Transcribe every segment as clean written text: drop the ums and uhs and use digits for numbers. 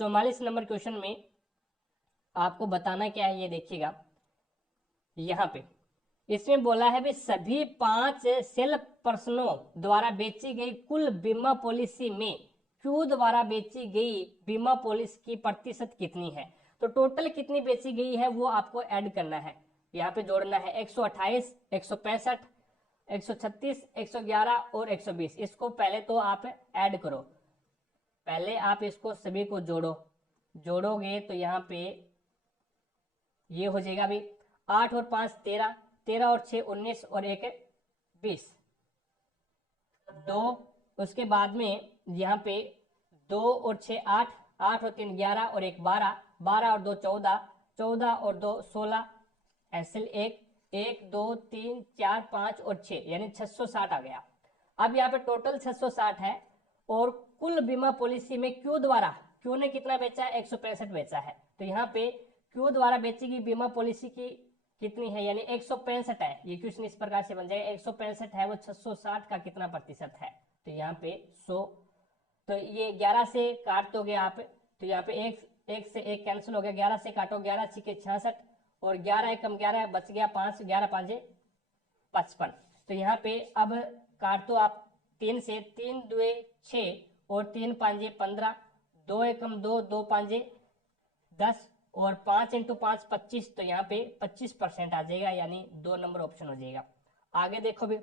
44 number question में आपको बताना क्या है, ये देखिएगा यहाँ पे। इसमें बोला है भी सभी 5 सेल पर्सनों द्वारा बेची गई कुल बीमा पॉलिसी में क्यू द्वारा बेची गई बीमा पॉलिसी की प्रतिशत कितनी है। तो टोटल कितनी बेची गई है वो आपको ऐड करना है, यहाँ पे जोड़ना है 128, 165, 136, 111 और 120। इसको पहले तो आप ऐड करो, पहले आप इसको सभी को जोड़ोगे तो यहाँ पे ये हो जाएगा अभी 8 और 5 13, 13 और 6 19 और 1 20, 2। उसके बाद में यहाँ पे 2 और 6 8, 8 और 3 11 और 1 12, 12 और 2 14, 14 और 2 16, एसएल 1 1 2 3 4 5 और 6 यानी 660 आ गया। अब यहाँ पे टोटल 660 है और कुल बीमा पॉलिसी में क्यू ने कितना बेचा है, 165 बेचा है। तो यहाँ पे क्यू द्वारा बेची गई बीमा पॉलिसी की कितनी है, यानी 165 है। ये क्वेश्चन इस प्रकार से बन जाएगा, 165 है वो 660 का कितना प्रतिशत है, तो यहाँ पे 100। तो ये 11 से काट दोगे आप, तो यहाँ पे एक से एक कैंसिल हो गया, 11 से काटो, 11 छिके 66 और 11 कम 11 बच गया 5, 11 5 55। तो यहाँ पे अब काट दो आप 3 से, 3 2 6 और 3 5 15, 2 एकम 2, 2 5 10 और 5 × 5 25। तो यहाँ पे 25% आ जाएगा, यानी 2 नंबर ऑप्शन हो जाएगा। आगे देखो भी,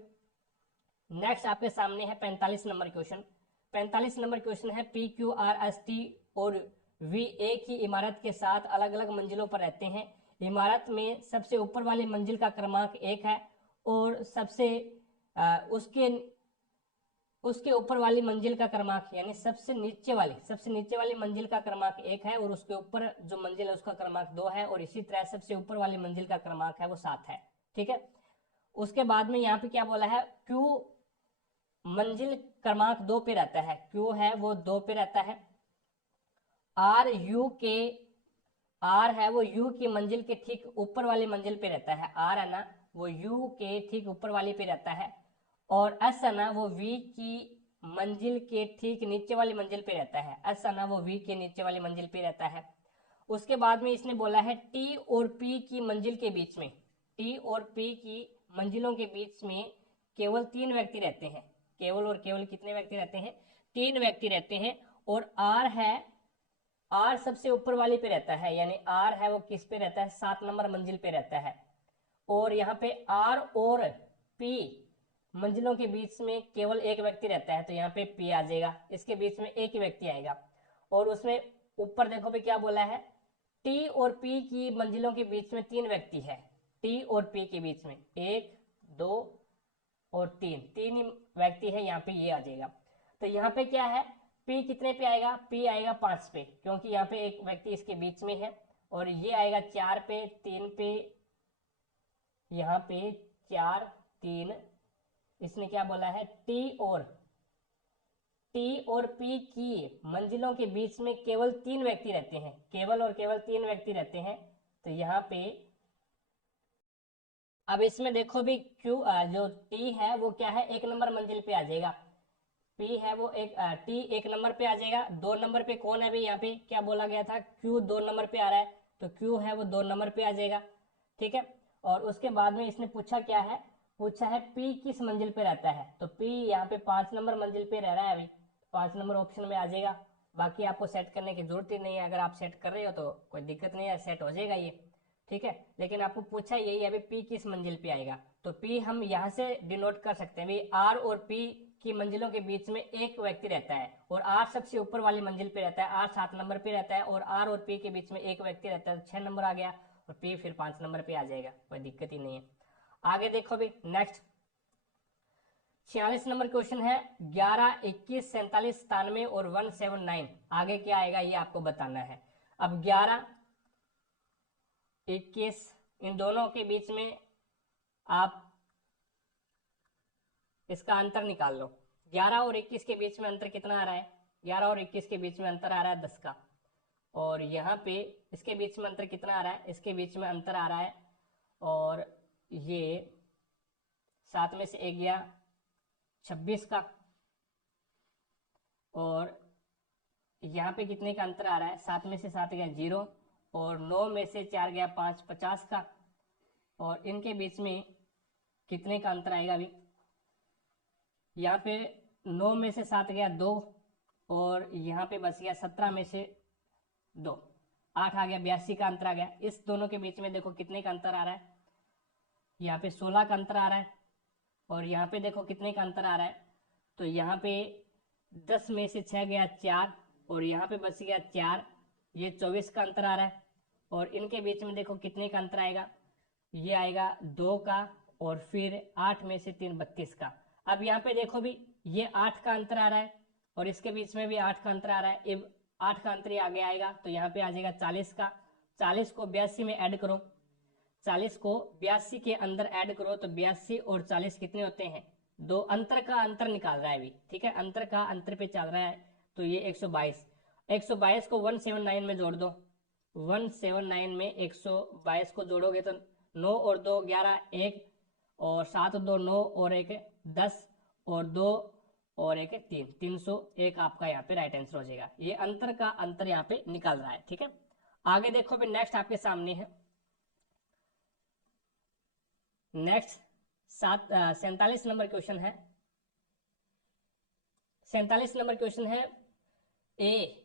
नेक्स्ट आपके सामने है 45 नंबर क्वेश्चन। 45 नंबर क्वेश्चन है P Q R S T और वी एक ही इमारत के साथ अलग अलग मंजिलों पर रहते हैं। इमारत में सबसे ऊपर वाली मंजिल का क्रमांक 1 है और उसके ऊपर वाली मंजिल का क्रमांक, यानी सबसे नीचे वाली मंजिल का क्रमांक 1 है और उसके ऊपर जो मंजिल है उसका क्रमांक 2 है, और इसी तरह सबसे ऊपर वाली मंजिल का क्रमांक है वो 7 है। ठीक है। उसके बाद में यहाँ पे क्या बोला है, क्यू मंजिल क्रमांक 2 पे रहता है, क्यू है वो 2 पे रहता है। आर है वो यू की मंजिल के ठीक ऊपर वाली मंजिल पे रहता है, आर है ना वो यू के ठीक ऊपर वाली पे रहता है, और एस है ना वो वी की मंजिल के ठीक नीचे वाली मंजिल पे रहता है, एस है ना वो वी के नीचे वाली मंजिल पे रहता है। उसके बाद में इसने बोला है टी और पी की मंजिल के बीच में, टी और पी की मंजिलों के बीच में केवल 3 व्यक्ति रहते हैं, केवल और केवल कितने व्यक्ति रहते हैं, 3 व्यक्ति रहते हैं। और आर सबसे ऊपर वाली पे रहता है, यानी आर है वो किस पे रहता है, 7 नंबर मंजिल पे रहता है। और यहाँ पे आर और पी मंजिलों के बीच में केवल एक व्यक्ति रहता है, तो यहाँ पे पी आ जाएगा, इसके बीच में एक ही व्यक्ति आएगा। और उसमें ऊपर देखो भी क्या बोला है, टी और पी की मंजिलों के बीच में 3 व्यक्ति है, टी और पी के बीच में 1 2 और 3 ही व्यक्ति है, यहाँ पे ये आ जाएगा। तो यहाँ पे क्या है, P कितने पे आएगा, P आएगा 5 पे, क्योंकि यहाँ पे एक व्यक्ति इसके बीच में है। और ये आएगा 4 पे, 3 पे, यहाँ पे 4 3। इसने क्या बोला है, T और P की मंजिलों के बीच में केवल 3 व्यक्ति रहते हैं, केवल और केवल 3 व्यक्ति रहते हैं। तो यहाँ पे अब इसमें देखो भी क्यू जो T है वो क्या है, 1 नंबर मंजिल पे आ जाएगा, P है वो T 1 नंबर पे आ जाएगा। 2 नंबर पे कौन है भाई, यहाँ पे क्या बोला गया था, Q 2 नंबर पे आ रहा है, तो Q है वो 2 नंबर पे आ जाएगा। ठीक है। और उसके बाद में इसने पूछा क्या है, पूछा है P किस मंजिल पे रहता है, तो P यहाँ पे 5 नंबर मंजिल पे रह रहा है अभी, 5 नंबर ऑप्शन में आ जाएगा। बाकी आपको सेट करने की जरूरत ही नहीं है, अगर आप सेट कर रहे हो तो कोई दिक्कत नहीं है, सेट हो जाएगा ये। ठीक है। लेकिन आपको पूछा यही है, पी किस मंजिल पे आएगा, तो पी हम यहाँ से डिनोट कर सकते हैं, भाई आर और पी की मंजिलों के बीच में एक व्यक्ति रहता है, और आर सबसे ऊपर वाली मंजिल पे रहता है, आर 7 नंबर पे रहता है, और आर और पी के बीच में एक व्यक्ति रहता है, 6 नंबर आ गया, और पी फिर 5 नंबर पे आ जाएगा, कोई दिक्कत ही नहीं है। आगे देखो भी, नेक्स्ट 46 नंबर क्वेश्चन है, 11 21 47 97 और 179 आगे क्या आएगा ये आपको बताना है। अब 11 21 इन दोनों के बीच में आप इसका अंतर निकाल लो, 11 और 21 के बीच में अंतर कितना आ रहा है, 11 और 21 के बीच में अंतर आ रहा है 10 का। और यहाँ पे इसके बीच में अंतर कितना आ रहा है, इसके बीच में अंतर आ रहा है, और ये 7 में से 1 गया 26 का, और यहाँ पे कितने का अंतर आ रहा है, 7 में से 7 गया 0, और 9 में से 4 गया 5, 50 का। और इनके बीच में कितने का अंतर आएगा अभी, यहाँ पे 9 में से 7 गया 2, और यहाँ पे बच गया 17 में से 2, 8 आ गया, 82 का अंतर आ गया। इस दोनों के बीच में देखो कितने का अंतर आ रहा है, यहाँ पे 16 का अंतर आ रहा है, और यहाँ पे देखो कितने का अंतर आ रहा है, तो यहाँ पे 10 में से 6 गया 4, और यहाँ पे बच गया 4, ये 24 का अंतर आ रहा है। और इनके बीच में देखो कितने का अंतर आएगा, ये आएगा 2 का, और फिर 8 में से 3 32 का। अब यहाँ पे देखो भी ये 8 का अंतर आ रहा है, और इसके बीच में भी 8 का अंतर आ रहा है। अब 8 का अंतर आगे आएगा, तो यहाँ पे आ जाएगा 40 का। 40 को 82 में ऐड करो, 40 को 82 के अंदर ऐड करो, तो 82 और 40 कितने होते हैं, 2। अंतर का अंतर निकाल रहा है अभी, ठीक है, अंतर का अंतर पे चल रहा है, तो ये 122। 122 को 179 में जोड़ दो, 179 में 122 को जोड़ोगे तो 9 और 2 11, 1 और 7 और 2 9 और 1 10 और 2 और 1 3, 301 आपका यहाँ पे राइट आंसर हो जाएगा। ये अंतर का अंतर यहाँ पे निकल रहा है, ठीक है। आगे देखो भी नेक्स्ट आपके सामने है, नेक्स्ट 47 नंबर क्वेश्चन है। 47 नंबर क्वेश्चन है, ए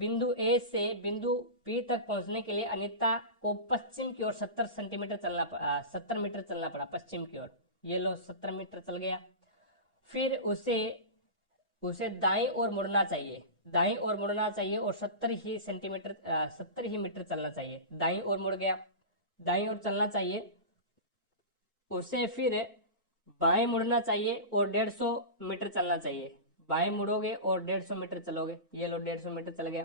बिंदु ए से बिंदु बी तक पहुंचने के लिए अनीता को पश्चिम की ओर 70 मीटर चलना पड़ा पश्चिम की ओर। ये लो 70 मीटर चल गया, फिर उसे दाईं ओर मुड़ना चाहिए, दाईं ओर मुड़ना चाहिए और 70 ही मीटर चलना चाहिए। दाईं ओर मुड़ गया, दाईं ओर चलना चाहिए, उसे फिर बाएं मुड़ना चाहिए और 150 मीटर चलना चाहिए। बाएं मुड़ोगे और 150 मीटर चलोगे, ये लो 150 मीटर चल गया।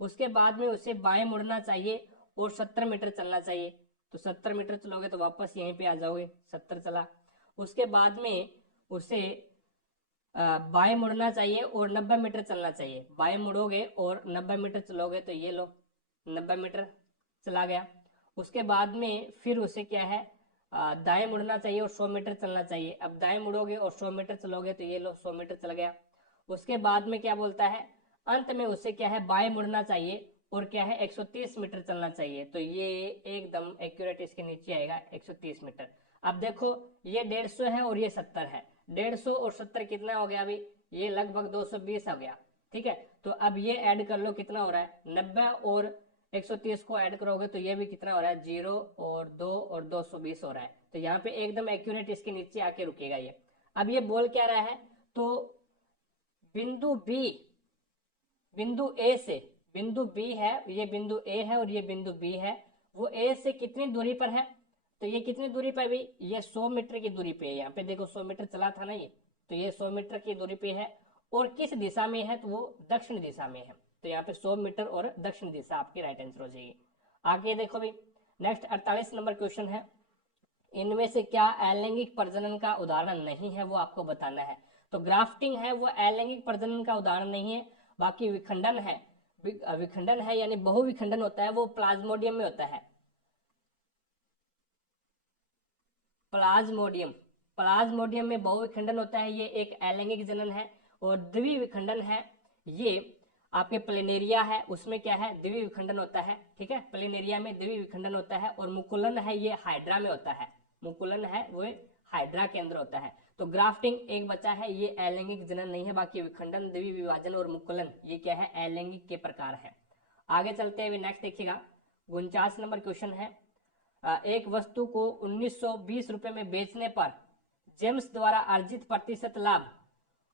उसके बाद में उसे बाएं मुड़ना चाहिए और 70 मीटर चलना चाहिए, तो 70 मीटर चलोगे तो वापस यहीं पे आ जाओगे, 70 चला। उसके बाद में उसे बाएं मुड़ना चाहिए और 90 मीटर चलना चाहिए। बाएं मुड़ोगे और 90 मीटर चलोगे तो ये लो 90 मीटर चला गया। उसके बाद में फिर उसे क्या है, दाएं मुड़ना चाहिए और 100 मीटर चलना चाहिए। अब दाएं मुड़ोगे और 100 मीटर चलोगे तो ये लो 100 मीटर चल गया। उसके बाद में क्या बोलता है, अंत में उसे क्या है, बाएं मुड़ना चाहिए और क्या है 130 मीटर चलना चाहिए, तो ये एकदम एक्यूरेट इसके नीचे आएगा 130 मीटर। अब देखो ये 150 है और ये 70 है, 150 और 70 कितना हो गया अभी, ये लगभग 220 हो गया, ठीक है। तो अब ये ऐड कर लो, कितना हो रहा है 90 और 130 को ऐड करोगे तो ये भी कितना हो रहा है 0 और 2 और 220 हो रहा है। तो यहाँ पे एकदम एक्यूरेट इसके नीचे आके रुकेगा ये। अब ये बोल क्या रहा है, तो बिंदु बी, बिंदु ए से, बिंदु बी है, ये बिंदु ए है और ये बिंदु बी है, वो ए से कितनी दूरी पर है, तो ये कितनी दूरी पर भी, ये 100 मीटर की दूरी पे है। यहाँ पे देखो 100 मीटर चला था ना ये, तो ये 100 मीटर की दूरी पे है और किस दिशा में है, तो वो दक्षिण दिशा में है। तो यहाँ पे 100 मीटर और दक्षिण दिशा आपकी राइट आंसर हो जाएगी। आगे देखो भी नेक्स्ट 48 नंबर क्वेश्चन है, इनमें से क्या अलैंगिक प्रजनन का उदाहरण नहीं है, वो आपको बताना है। तो ग्राफ्टिंग है वो अलैंगिक प्रजनन का उदाहरण नहीं है, बाकी विखंडन है, विखंडन है यानी बहुविखंडन होता है, वो प्लाज्मोडियम में होता है। प्लाज्मोडियम, प्लाज्मोडियम में बहुविखंडन होता है, ये एक अलैंगिक जनन है। और द्विविखंडन है, ये आपके प्लेनेरिया है, उसमें क्या है द्विविखंडन होता है, ठीक है, प्लेनेरिया में द्विविखंडन होता है। और मुकुलन है, ये हाइड्रा में होता है, मुकुलन है वो हाइड्रा के अंदर होता है। तो ग्राफ्टिंग एक बचा है, ये अलैंगिक जनन नहीं है, बाकी विखंडन, द्विविभाजन और मुकुलन ये क्या है अलैंगिक के प्रकार है। आगे चलते हुए नेक्स्ट देखिएगा 49 नंबर क्वेश्चन है, एक वस्तु को 1920 रुपए में बेचने पर जेम्स द्वारा अर्जित प्रतिशत लाभ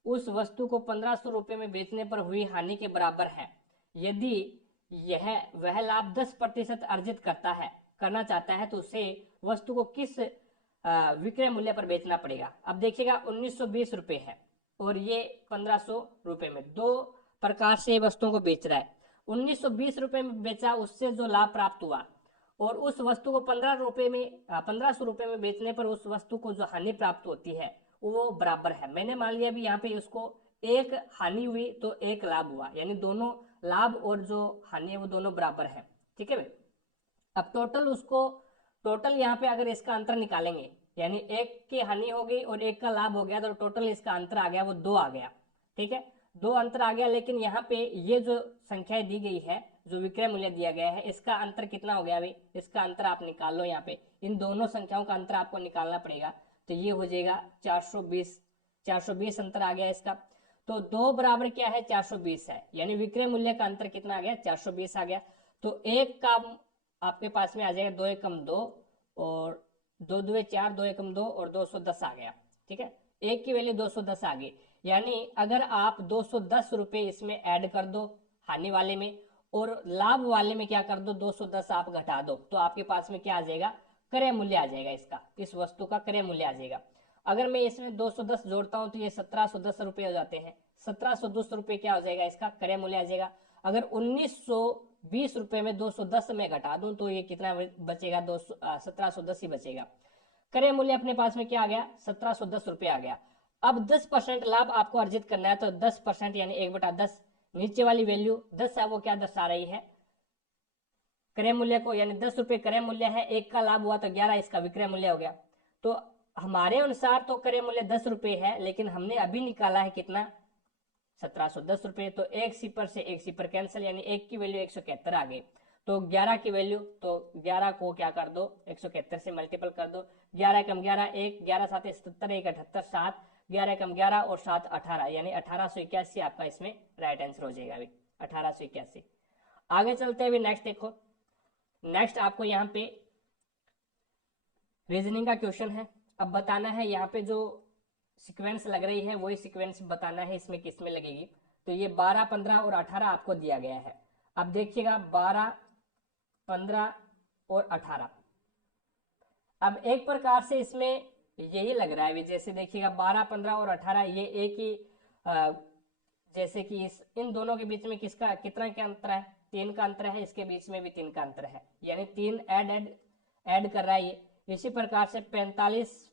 उस वस्तु को 1500 रुपए में बेचने पर हुई हानि के बराबर है। यदि यह वह लाभ 10% अर्जित करना चाहता है तो उसे वस्तु को किस विक्रय मूल्य पर बेचना पड़ेगा। अब देखिएगा 1920 रुपए है और ये 1500 रुपए में, दो प्रकार से वस्तुओं को बेच रहा है। 1920 रुपए में बेचा, उससे जो लाभ प्राप्त हुआ, और उस वस्तु को 1500 रुपए में बेचने पर उस वस्तु को जो हानि प्राप्त होती है वो बराबर है। मैंने मान लिया भी यहाँ पे उसको एक हानि हुई तो एक लाभ हुआ, यानी दोनों लाभ और जो हानि है वो दोनों बराबर है, ठीक है भाई। अब टोटल यहाँ पे अगर इसका अंतर निकालेंगे, यानी एक की हानि हो गई और एक का लाभ हो गया, तो टोटल इसका अंतर आ गया वो 2 आ गया, ठीक है। दो अंतर आ गया, लेकिन यहाँ पे ये जो संख्याएं दी गई है, जो विक्रय मूल्य दिया गया है, इसका अंतर कितना हो गया भाई, इसका अंतर आप निकाल लो। यहाँ पे इन दोनों संख्याओं का अंतर आपको निकालना पड़ेगा, तो ये हो जाएगा 420, 420 अंतर आ गया इसका। तो दो बराबर क्या है, 420 है, यानी विक्रय मूल्य का अंतर कितना आ गया, 420 आ गया। तो एक का आपके पास में आ जाएगा 2 एकम 2, और 2 दुए 4, 2 एकम 2, और 210 आ गया। ठीक है, एक की वैल्यू 210 आ गई। यानी अगर आप 210 रुपये इसमें ऐड कर दो हानि वाले में, और लाभ वाले में क्या कर दो, 210 आप घटा दो, तो आपके पास में क्या आ जाएगा, क्रय मूल्य आ जाएगा इसका, इस वस्तु का क्रय मूल्य आ जाएगा। अगर मैं इसमें 210 जोड़ता हूं तो ये 1710 रुपये हो जाते हैं। 1710 रुपये क्या हो जाएगा, इसका क्रय मूल्य आ जाएगा। अगर 1920 रुपये में 210 में घटा दूं तो ये कितना बचेगा, 1710 ही बचेगा। क्रय मूल्य अपने पास में क्या आ गया, 1710 रुपये आ गया। अब 10% लाभ आपको अर्जित करना है, तो 10% यानी 1/10, नीचे वाली वैल्यू 10 है वो क्या दर्शा रही है, क्रय मूल्य को, यानी 10 रुपये क्रय मूल्य है, एक का लाभ हुआ तो 11 इसका विक्रय मूल्य हो गया। तो हमारे अनुसार तो क्रय मूल्य 10 रुपये है, लेकिन हमने अभी निकाला है कितना, 1710 रुपये। तो एक सिपर से एक सिपर कैंसिल, यानी एक की वैल्यू 171 आ गई। तो 11 की वैल्यू, तो 11 को क्या कर दो, 171 से मल्टीपल कर दो। 11 कम 11 1, 11 7 77, 1 78 7, 11 कम 11 और 7 18, यानी 1881 आपका इसमें राइट आंसर हो जाएगा अभी, 1881। आगे चलते हुए नेक्स्ट देखो। नेक्स्ट आपको यहाँ पे रीजनिंग का क्वेश्चन है। अब बताना है यहाँ पे जो सीक्वेंस लग रही है वही सीक्वेंस बताना है, इसमें किस में लगेगी। तो ये 12 15 और 18 आपको दिया गया है। अब देखिएगा 12 15 और 18, अब एक प्रकार से इसमें यही लग रहा है, जैसे देखिएगा 12 15 और 18 ये एक ही जैसे कि इन दोनों के बीच में किसका कितना क्या अंतर है, 3 का अंतर है, इसके बीच में भी 3 का अंतर है, यानी 3 ऐड कर रहा है ये। इसी प्रकार से 45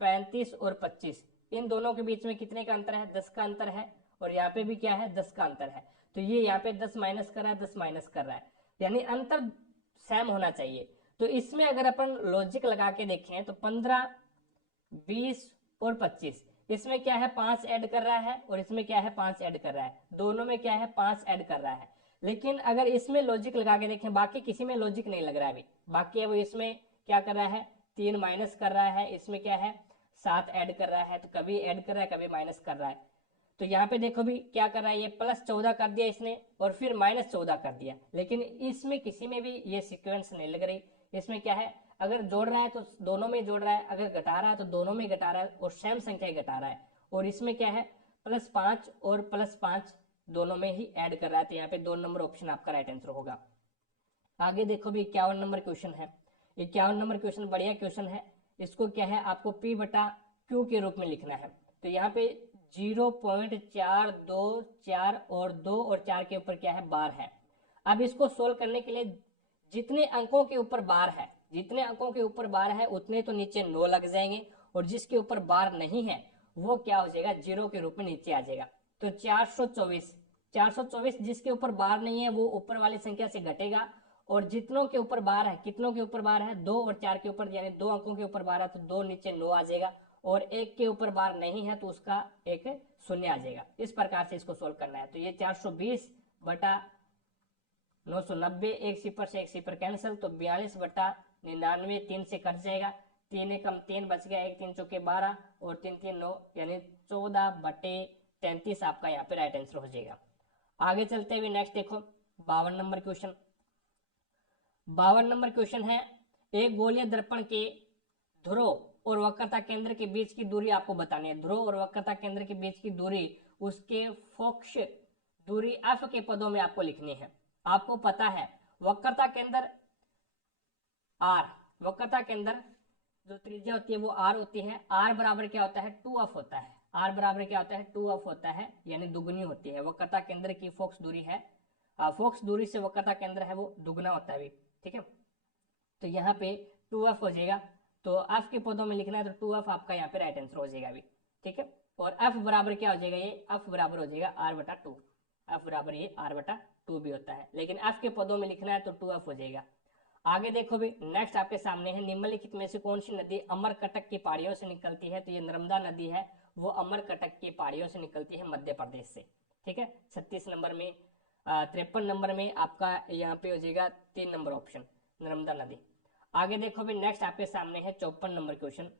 35 और 25, इन दोनों के बीच में कितने का अंतर है, 10 का अंतर है, और यहाँ पे भी क्या है, 10 का अंतर है। तो ये यहाँ पे 10 माइनस कर रहा है, 10 माइनस कर रहा है, यानी अंतर सेम होना चाहिए। तो इसमें अगर अपन लॉजिक लगा के देखें तो 15 20 और 25, इसमें क्या है 5 ऐड कर रहा है, और इसमें क्या है 5 ऐड कर रहा है, दोनों में क्या है 5 ऐड कर रहा है। लेकिन अगर इसमें लॉजिक लगा के देखें, बाकी किसी में लॉजिक नहीं लग रहा है अभी, बाकी है वो इसमें क्या कर रहा है, 3 माइनस कर रहा है, इसमें क्या है 7 ऐड कर रहा है, तो कभी ऐड कर रहा है कभी माइनस कर रहा है। तो यहाँ पे देखो भी क्या कर रहा है, ये +14 कर दिया इसने और फिर -14 कर दिया, लेकिन इसमें किसी में भी ये सीक्वेंस नहीं लग रही। इसमें क्या है, अगर जोड़ रहा है तो दोनों में जोड़ रहा है, अगर घटा रहा है तो दोनों में घटा रहा है, और सेम संख्या घटा रहा है। और इसमें क्या है +5 और +5 दोनों में ही ऐड कर रहा है, तो यहाँ पे 2 नंबर ऑप्शन आपका राइट आंसर होगा। आगे देखो भी 51 नंबर क्वेश्चन है। 51 नंबर क्वेश्चन बढ़िया क्वेश्चन है। इसको क्या है आपको P/Q के रूप में लिखना है। तो यहाँ पे 0.424 और 2 और 4 के ऊपर क्या है बार है। अब इसको सोल्व करने के लिए जितने अंकों के ऊपर बार है, जितने अंकों के ऊपर बार है उतने तो नीचे 9 लग जाएंगे, और जिसके ऊपर बार नहीं है वो क्या हो जाएगा, 0 के रूप में नीचे आ जाएगा। तो 424 जिसके ऊपर बार नहीं है वो ऊपर वाली संख्या से घटेगा, और जितनों के ऊपर बार है, कितनों के ऊपर बार है, 2 और 4 के ऊपर, यानी 2 अंकों के ऊपर बार है तो 2 नीचे 9 आ जाएगा, और एक के ऊपर बार नहीं है तो उसका एक शून्य आ जाएगा। इस प्रकार से इसको सोल्व करना है। तो ये 420/990, एक सिपर से एक सिपर कैंसिल, तो 42/99 3 से कट जाएगा, 3 एकम 3 बच गया, 1 3 चौके 12 और 3 3 9, यानी 14/33 आपका यहाँ पे राइट आंसर हो जाएगा। आगे चलते हुए नेक्स्ट देखो 52 नंबर क्वेश्चन। 52 नंबर क्वेश्चन है, एक गोलीय दर्पण के ध्रुव और वक्रता केंद्र के बीच की दूरी आपको बतानी है। ध्रुव और वक्रता केंद्र के बीच की दूरी उसके फोक्स दूरी f के पदों में आपको लिखनी है। आपको पता है वक्रता केंद्र r, वक्रता केंद्र जो त्रिज्या होती है वो r होती है। r बराबर क्या होता है 2f होता है, r बराबर क्या होता है 2f होता है, यानी दुगनी होती है। वक्रता केंद्र की फोक्स दूरी है, फोक्स दूरी से वक्रता केंद्र है वो दुगना होता है, ठीक है। तो यहाँ पे 2f हो जाएगा, तो f के पदों में लिखना है तो 2f आपका यहाँ पे राइट आंसर हो जाएगा अभी, ठीक है। और f बराबर क्या हो जाएगा, ये f बराबर हो जाएगा r/2, f बराबर ये r/2 भी होता है, लेकिन f के पदों में लिखना है तो 2f हो जाएगा। आगे देखो भी नेक्स्ट आपके सामने है, निम्नलिखित में से कौन सी नदी अमरकटक की पहाड़ियों से निकलती है। तो ये नर्मदा नदी है, वो अमरकटक की पहाड़ियों से निकलती है मध्य प्रदेश से, ठीक है। 36 नंबर में 53 नंबर में आपका यहाँ पे हो जाएगा 3 नंबर ऑप्शन नर्मदा नदी। आगे देखो भी नेक्स्ट आपके सामने है 54 नंबर क्वेश्चन,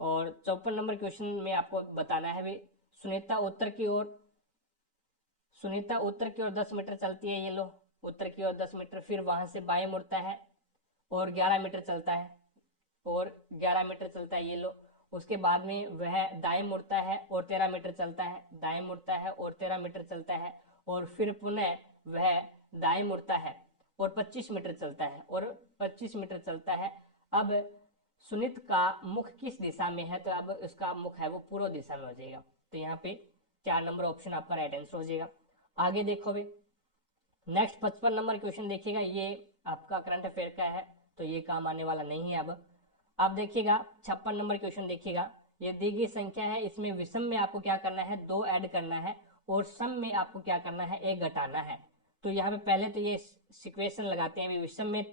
और 54 नंबर क्वेश्चन में आपको बताना है भी सुनीता उत्तर की ओर 10 मीटर चलती है, ये लो उत्तर की ओर 10 मीटर, फिर वहां से बाएं मुड़ता है और 11 मीटर चलता है, और 11 मीटर चलता है, ये लो। उसके बाद में वह दाएं मुड़ता है और 13 मीटर चलता है, दाएं मुड़ता है और 13 मीटर चलता है, और फिर पुनः वह दाएं मुड़ता है और 25 मीटर चलता है, और 25 मीटर चलता है। अब सुनित का मुख किस दिशा में है, तो अब उसका मुख है वो पूर्व दिशा में हो जाएगा। तो यहाँ पे 4 नंबर ऑप्शन आपका राइट आंसर हो जाएगा। आगे देखो भाई नेक्स्ट 55 नंबर क्वेश्चन देखिएगा, ये आपका करंट अफेयर का है तो ये काम आने वाला नहीं है। अब देखिएगा 56 नंबर क्वेश्चन देखिएगा, ये दी गई संख्या है, इसमें विषम में आपको क्या करना है 2 ऐड करना है, और सम में आपको क्या करना है 1 घटाना है। तो यहाँ पे पहले तो ये सिक्वेशन लगाते हैं, विषम में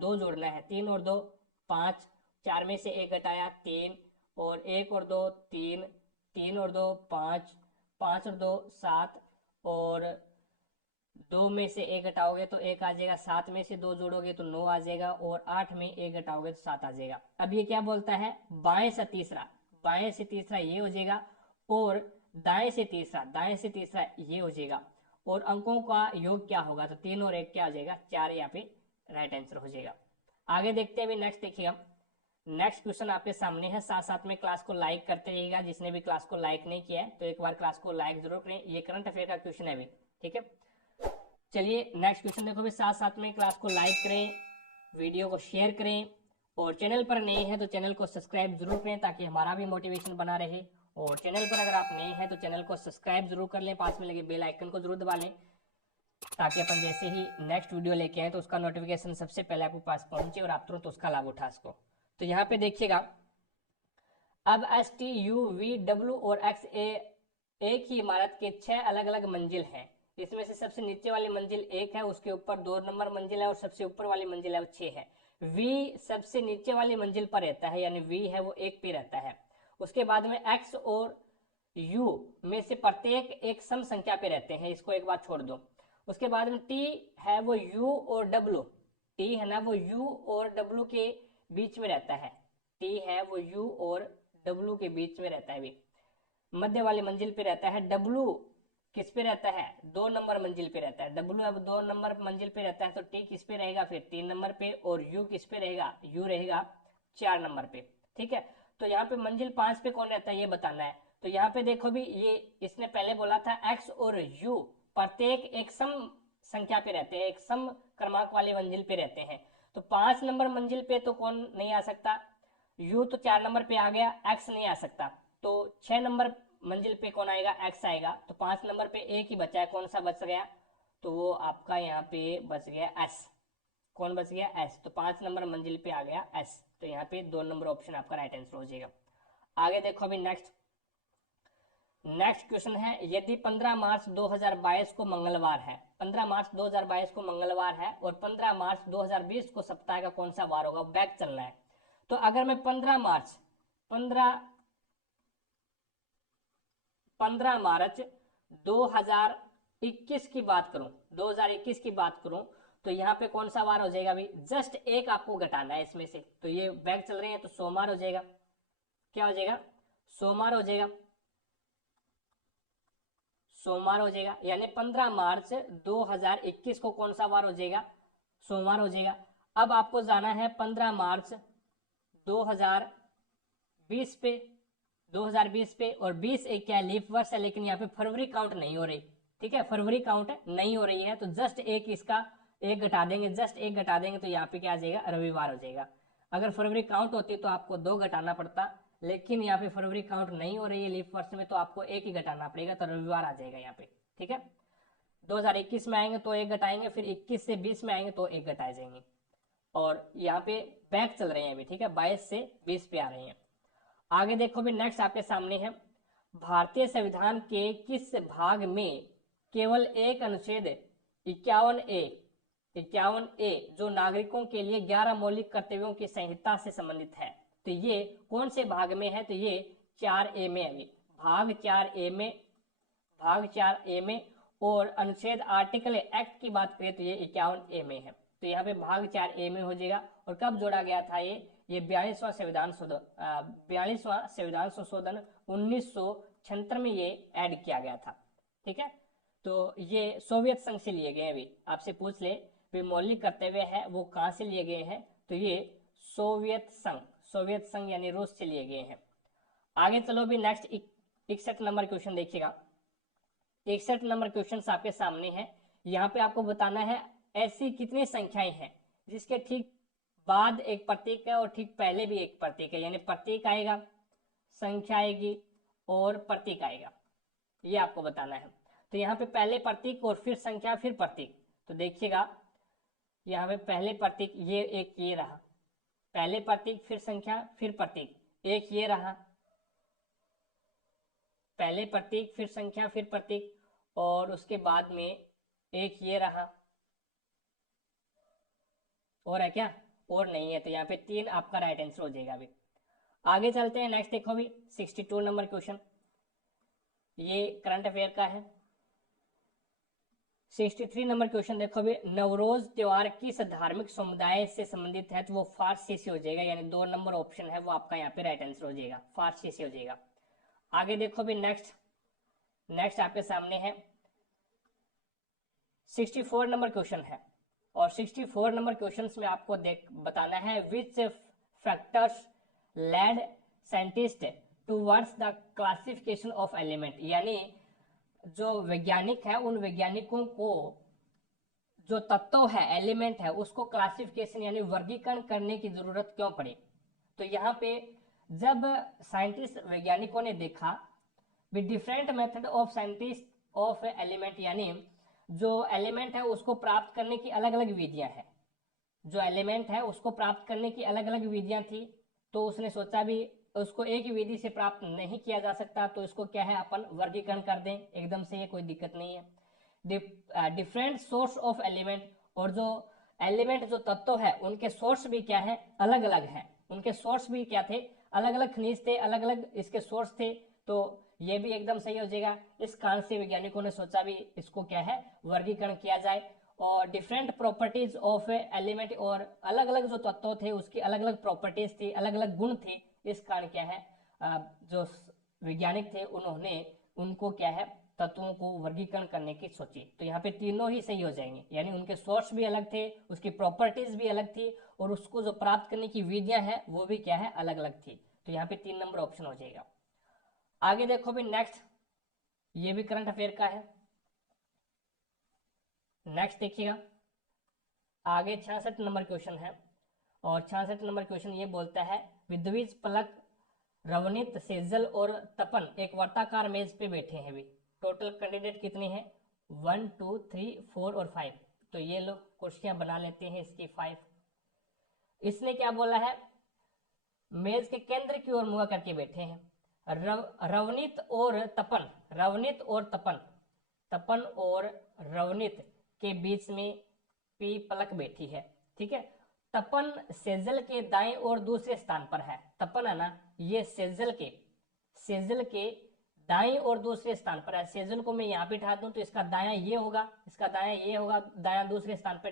2 जोड़ना है, 3 और 2 5, 4 में से 1 घटाया 3, और 1 और 2 3, 3 और 2 5, 5 और 2 7, और 2 में से 1 घटाओगे तो 1 आ जाएगा, 7 में से 2 जोड़ोगे तो 9 आ जाएगा, और 8 में 1 घटाओगे तो 7 आ जाएगा। अब ये क्या बोलता है बाएं से तीसरा ये हो जाएगा, और दाएं से तीसरा ये हो जाएगा, और अंकों का योग क्या होगा, तो 3 और 1 क्या हो जाएगा 4, यहाँ पे राइट आंसर हो जाएगा। आगे देखते हैं नेक्स्ट देखिएगा, नेक्स्ट क्वेश्चन आपके सामने है। साथ साथ में क्लास को लाइक करते रहिएगा, जिसने भी क्लास को लाइक नहीं किया है तो एक बार क्लास को लाइक जरूर करें, ये करंट अफेयर का क्वेश्चन है अभी, ठीक है। चलिए नेक्स्ट क्वेश्चन देखो भी, साथ साथ में क्लास को लाइक करें, वीडियो को शेयर करें, और चैनल पर नए हैं तो चैनल को सब्सक्राइब जरूर करें ताकि हमारा भी मोटिवेशन बना रहे। और चैनल पर अगर आप नए हैं तो चैनल को सब्सक्राइब जरूर कर लें, पास में लगे बेल आइकन को जरूर दबा लें, ताकि अपन जैसे ही नेक्स्ट वीडियो लेके आए तो उसका नोटिफिकेशन सबसे पहले आपके पास पहुंचे और आप तुरंत उसका लाभ उठा सको। तो यहाँ पे देखिएगा, अब S T U V W और एक्स ए एक ही इमारत के 6 अलग अलग मंजिल हैं। इसमें से सबसे नीचे वाली मंजिल 1 है, उसके ऊपर 2 नंबर मंजिल है, और सबसे ऊपर वाली मंजिल है वो 6 है। वी सबसे नीचे वाली मंजिल पर रहता है, यानी वी है वो 1 पे रहता है। उसके बाद में एक्स और यू में से प्रत्येक एक सम संख्या पे रहते हैं, इसको एक बार छोड़ दो। उसके बाद में टी है वो यू और डब्ल्यू, टी है ना वो यू और डब्ल्यू के बीच में रहता है, टी है वो यू और डब्ल्यू के बीच में रहता है, भी मध्य वाली मंजिल पे रहता है। डब्ल्यू किस पे रहता है 2 नंबर मंजिल पे रहता है, डब्ल्यू अब 2 नंबर मंजिल पे रहता है, तो टी किस पे रहेगा फिर 3 नंबर पे, और यू किस पे रहेगा यू रहेगा 4 नंबर पे, ठीक है। तो यहाँ पे मंजिल 5 पे कौन रहता है ये बताना है। तो यहाँ पे देखो भी ये इसने पहले बोला था एक्स और यू प्रत्येक एक सम संख्या पे रहते हैं, एक सम क्रमांक वाले मंजिल पे रहते हैं। तो 5 नंबर मंजिल पे तो कौन नहीं आ सकता, यू तो 4 नंबर पे आ गया, एक्स नहीं आ सकता। तो 6 नंबर मंजिल पे कौन आएगा एक्स आएगा। तो 5 नंबर पे एक ही बचा है, कौन सा बच गया, तो वो आपका यहाँ पे बच गया एस। कौन बच गया एस, तो 5 नंबर मंजिल पे आ गया एस, तो यहाँ पे 2 नंबर ऑप्शन आपका राइट आंसर हो जाएगा। आगे देखो अभी नेक्स्ट क्वेश्चन है, यदि 15 मार्च 2022 को मंगलवार है, 15 मार्च 2022 को मंगलवार है, और 15 मार्च 2020 को सप्ताह का कौन सा वार होगा, बैक चलना है। तो अगर मैं 15 मार्च 2021 की बात करूं, 2021 की बात करूं, तो यहाँ पे कौन सा वार हो जाएगा भाई, जस्ट एक आपको घटाना है इसमें से। तो ये बैक चल रहे हैं तो सोमवार हो जाएगा, क्या हो जाएगा सोमवार हो जाएगा, सोमवार हो जाएगा। यानी 15 मार्च 2021 को कौन सा वार हो जाएगा, सोमवार हो जाएगा। अब आपको जाना है 15 मार्च 2020 पे, 2020 पे, और 20 एक क्या लीप वर्ष है, लेकिन यहाँ पे फरवरी काउंट नहीं हो रही, ठीक है, फरवरी काउंट नहीं हो रही है, तो जस्ट एक इसका एक घटा देंगे, जस्ट एक घटा देंगे, तो यहाँ पे क्या आ जाएगा रविवार हो जाएगा। अगर फरवरी काउंट होती तो आपको 2 घटाना पड़ता, लेकिन यहाँ पे फरवरी काउंट नहीं हो रही है लीप वर्ष में, तो आपको एक ही घटाना पड़ेगा, तो रविवार आ जाएगा यहाँ पे, ठीक है। 2021 में आएंगे तो एक घटाएंगे, फिर 21 से 20 में आएंगे तो एक घटाए जाएंगे, और यहाँ पे बैक चल रहे हैं अभी, ठीक है, 22 से 20 पे आ रहे हैं। आगे देखो भी नेक्स्ट आपके सामने है, भारतीय संविधान के किस भाग में केवल एक अनुच्छेद 51A जो नागरिकों के लिए 11 मौलिक कर्तव्यों की संहिता से संबंधित है, तो ये कौन से भाग में है, तो ये 4A में है, भाग 4A में और अनुच्छेद आर्टिकल एक्ट की बात करें तो ये 51A में है। तो यहाँ पे भाग 4A में हो जाएगा। और कब जोड़ा गया था ये 42वां संविधान संशोधन 1976 में ये ऐड किया गया था। ठीक है, तो ये सोवियत संघ से लिए गए हैं। अभी आपसे पूछ ले भी मौलिक कर्तव्य है वो कहाँ से लिए गए हैं, तो ये सोवियत संघ यानी रूस से लिए गए हैं। आगे चलो भी नेक्स्ट 61 नंबर क्वेश्चन देखिएगा। 61 नंबर क्वेश्चन आपके सामने है। यहाँ पे आपको बताना है ऐसी कितनी संख्याएं हैं जिसके ठीक बाद एक प्रतीक है और ठीक पहले भी एक प्रतीक है, यानी प्रतीक आएगा, संख्या आएगी और प्रतीक आएगा, ये आपको बताना है। तो यहाँ पे पहले प्रतीक और फिर संख्या फिर प्रतीक। तो देखिएगा यहाँ पे पहले प्रतीक ये एक ये रहा, पहले प्रतीक फिर संख्या फिर प्रतीक, एक ये रहा, पहले प्रतीक फिर संख्या फिर प्रतीक, और उसके बाद में एक ये रहा। और है क्या? और नहीं है, तो यहाँ पे 3 आपका राइट आंसर हो जाएगा। अभी आगे चलते हैं। नेक्स्ट देखो अभी 62 नंबर क्वेश्चन, ये करंट अफेयर का है। 63 नंबर क्वेश्चन देखो अभी, नवरोज त्योहार किस धार्मिक समुदाय से संबंधित है, तो वो फारसी से हो जाएगा, यानी 2 नंबर ऑप्शन है वो आपका यहाँ पे राइट आंसर हो जाएगा, फारसी से हो जाएगा। आगे देखो अभी नेक्स्ट आपके सामने है 64 नंबर क्वेश्चन है। और 64 नंबर क्वेश्चन में आपको बताना है which factors led scientist towards the classification of element, यानी जो वैज्ञानिक है उन वैज्ञानिकों को जो तत्व है एलिमेंट है उसको क्लासिफिकेशन यानी वर्गीकरण करने की जरूरत क्यों पड़ी। तो यहाँ पे जब साइंटिस्ट वैज्ञानिकों ने देखा with different method of scientist of element, यानी जो एलिमेंट है उसको प्राप्त करने की अलग अलग विधियां हैं, जो एलिमेंट है उसको प्राप्त करने की अलग अलग विधियां थी, तो उसने सोचा भी उसको एक ही विधि से प्राप्त नहीं किया जा सकता, तो इसको क्या है अपन वर्गीकरण कर दें एकदम से, ये कोई दिक्कत नहीं है। डिफरेंट सोर्स ऑफ एलिमेंट, और जो एलिमेंट जो तत्व है उनके सोर्स भी क्या है अलग अलग है, उनके सोर्स भी क्या थे अलग अलग खनिज थे, अलग अलग इसके सोर्स थे, तो ये भी एकदम सही हो जाएगा। इस कारण से वैज्ञानिकों ने सोचा भी इसको क्या है वर्गीकरण किया जाए। और डिफरेंट प्रॉपर्टीज ऑफ एलिमेंट, और अलग अलग जो तत्व थे उसकी अलग अलग प्रॉपर्टीज थी, अलग अलग गुण थे, इस कारण क्या है जो वैज्ञानिक थे उन्होंने उनको क्या है तत्वों को वर्गीकरण करने की सोची। तो यहाँ पे तीनों ही सही हो जाएंगे, यानी उनके सोर्स भी अलग थे, उसकी प्रॉपर्टीज भी अलग थी, और उसको जो प्राप्त करने की विधियां हैं वो भी क्या है अलग अलग थी। तो यहाँ पे 3 नंबर ऑप्शन हो जाएगा। आगे देखो भी नेक्स्ट, ये भी करंट अफेयर का है। नेक्स्ट देखिएगा आगे 66 नंबर क्वेश्चन है। और 66 नंबर क्वेश्चन ये बोलता है विद्विज पलक रवनीत सेजल और तपन एक वर्ताकार मेज पे बैठे हैं। भी टोटल कैंडिडेट कितने हैं 1 2 3 4 और 5, तो ये लोग कुर्सियां बना लेते हैं इसकी 5। इसने क्या बोला है मेज के केंद्र की ओर मुंह करके बैठे हैं। रवनीत और तपन, रवनीत और तपन, तपन और रवनीत के बीच में पी पलक बैठी है। ठीक है, तपन सेजल के दाएं और दूसरे स्थान पर है, तपन है ना ये सेजल के दाएं और दूसरे स्थान पर है। सेजल को मैं यहाँ पे उठा दूं तो इसका दायां ये होगा, इसका दायां ये होगा, दायां दूसरे स्थान पर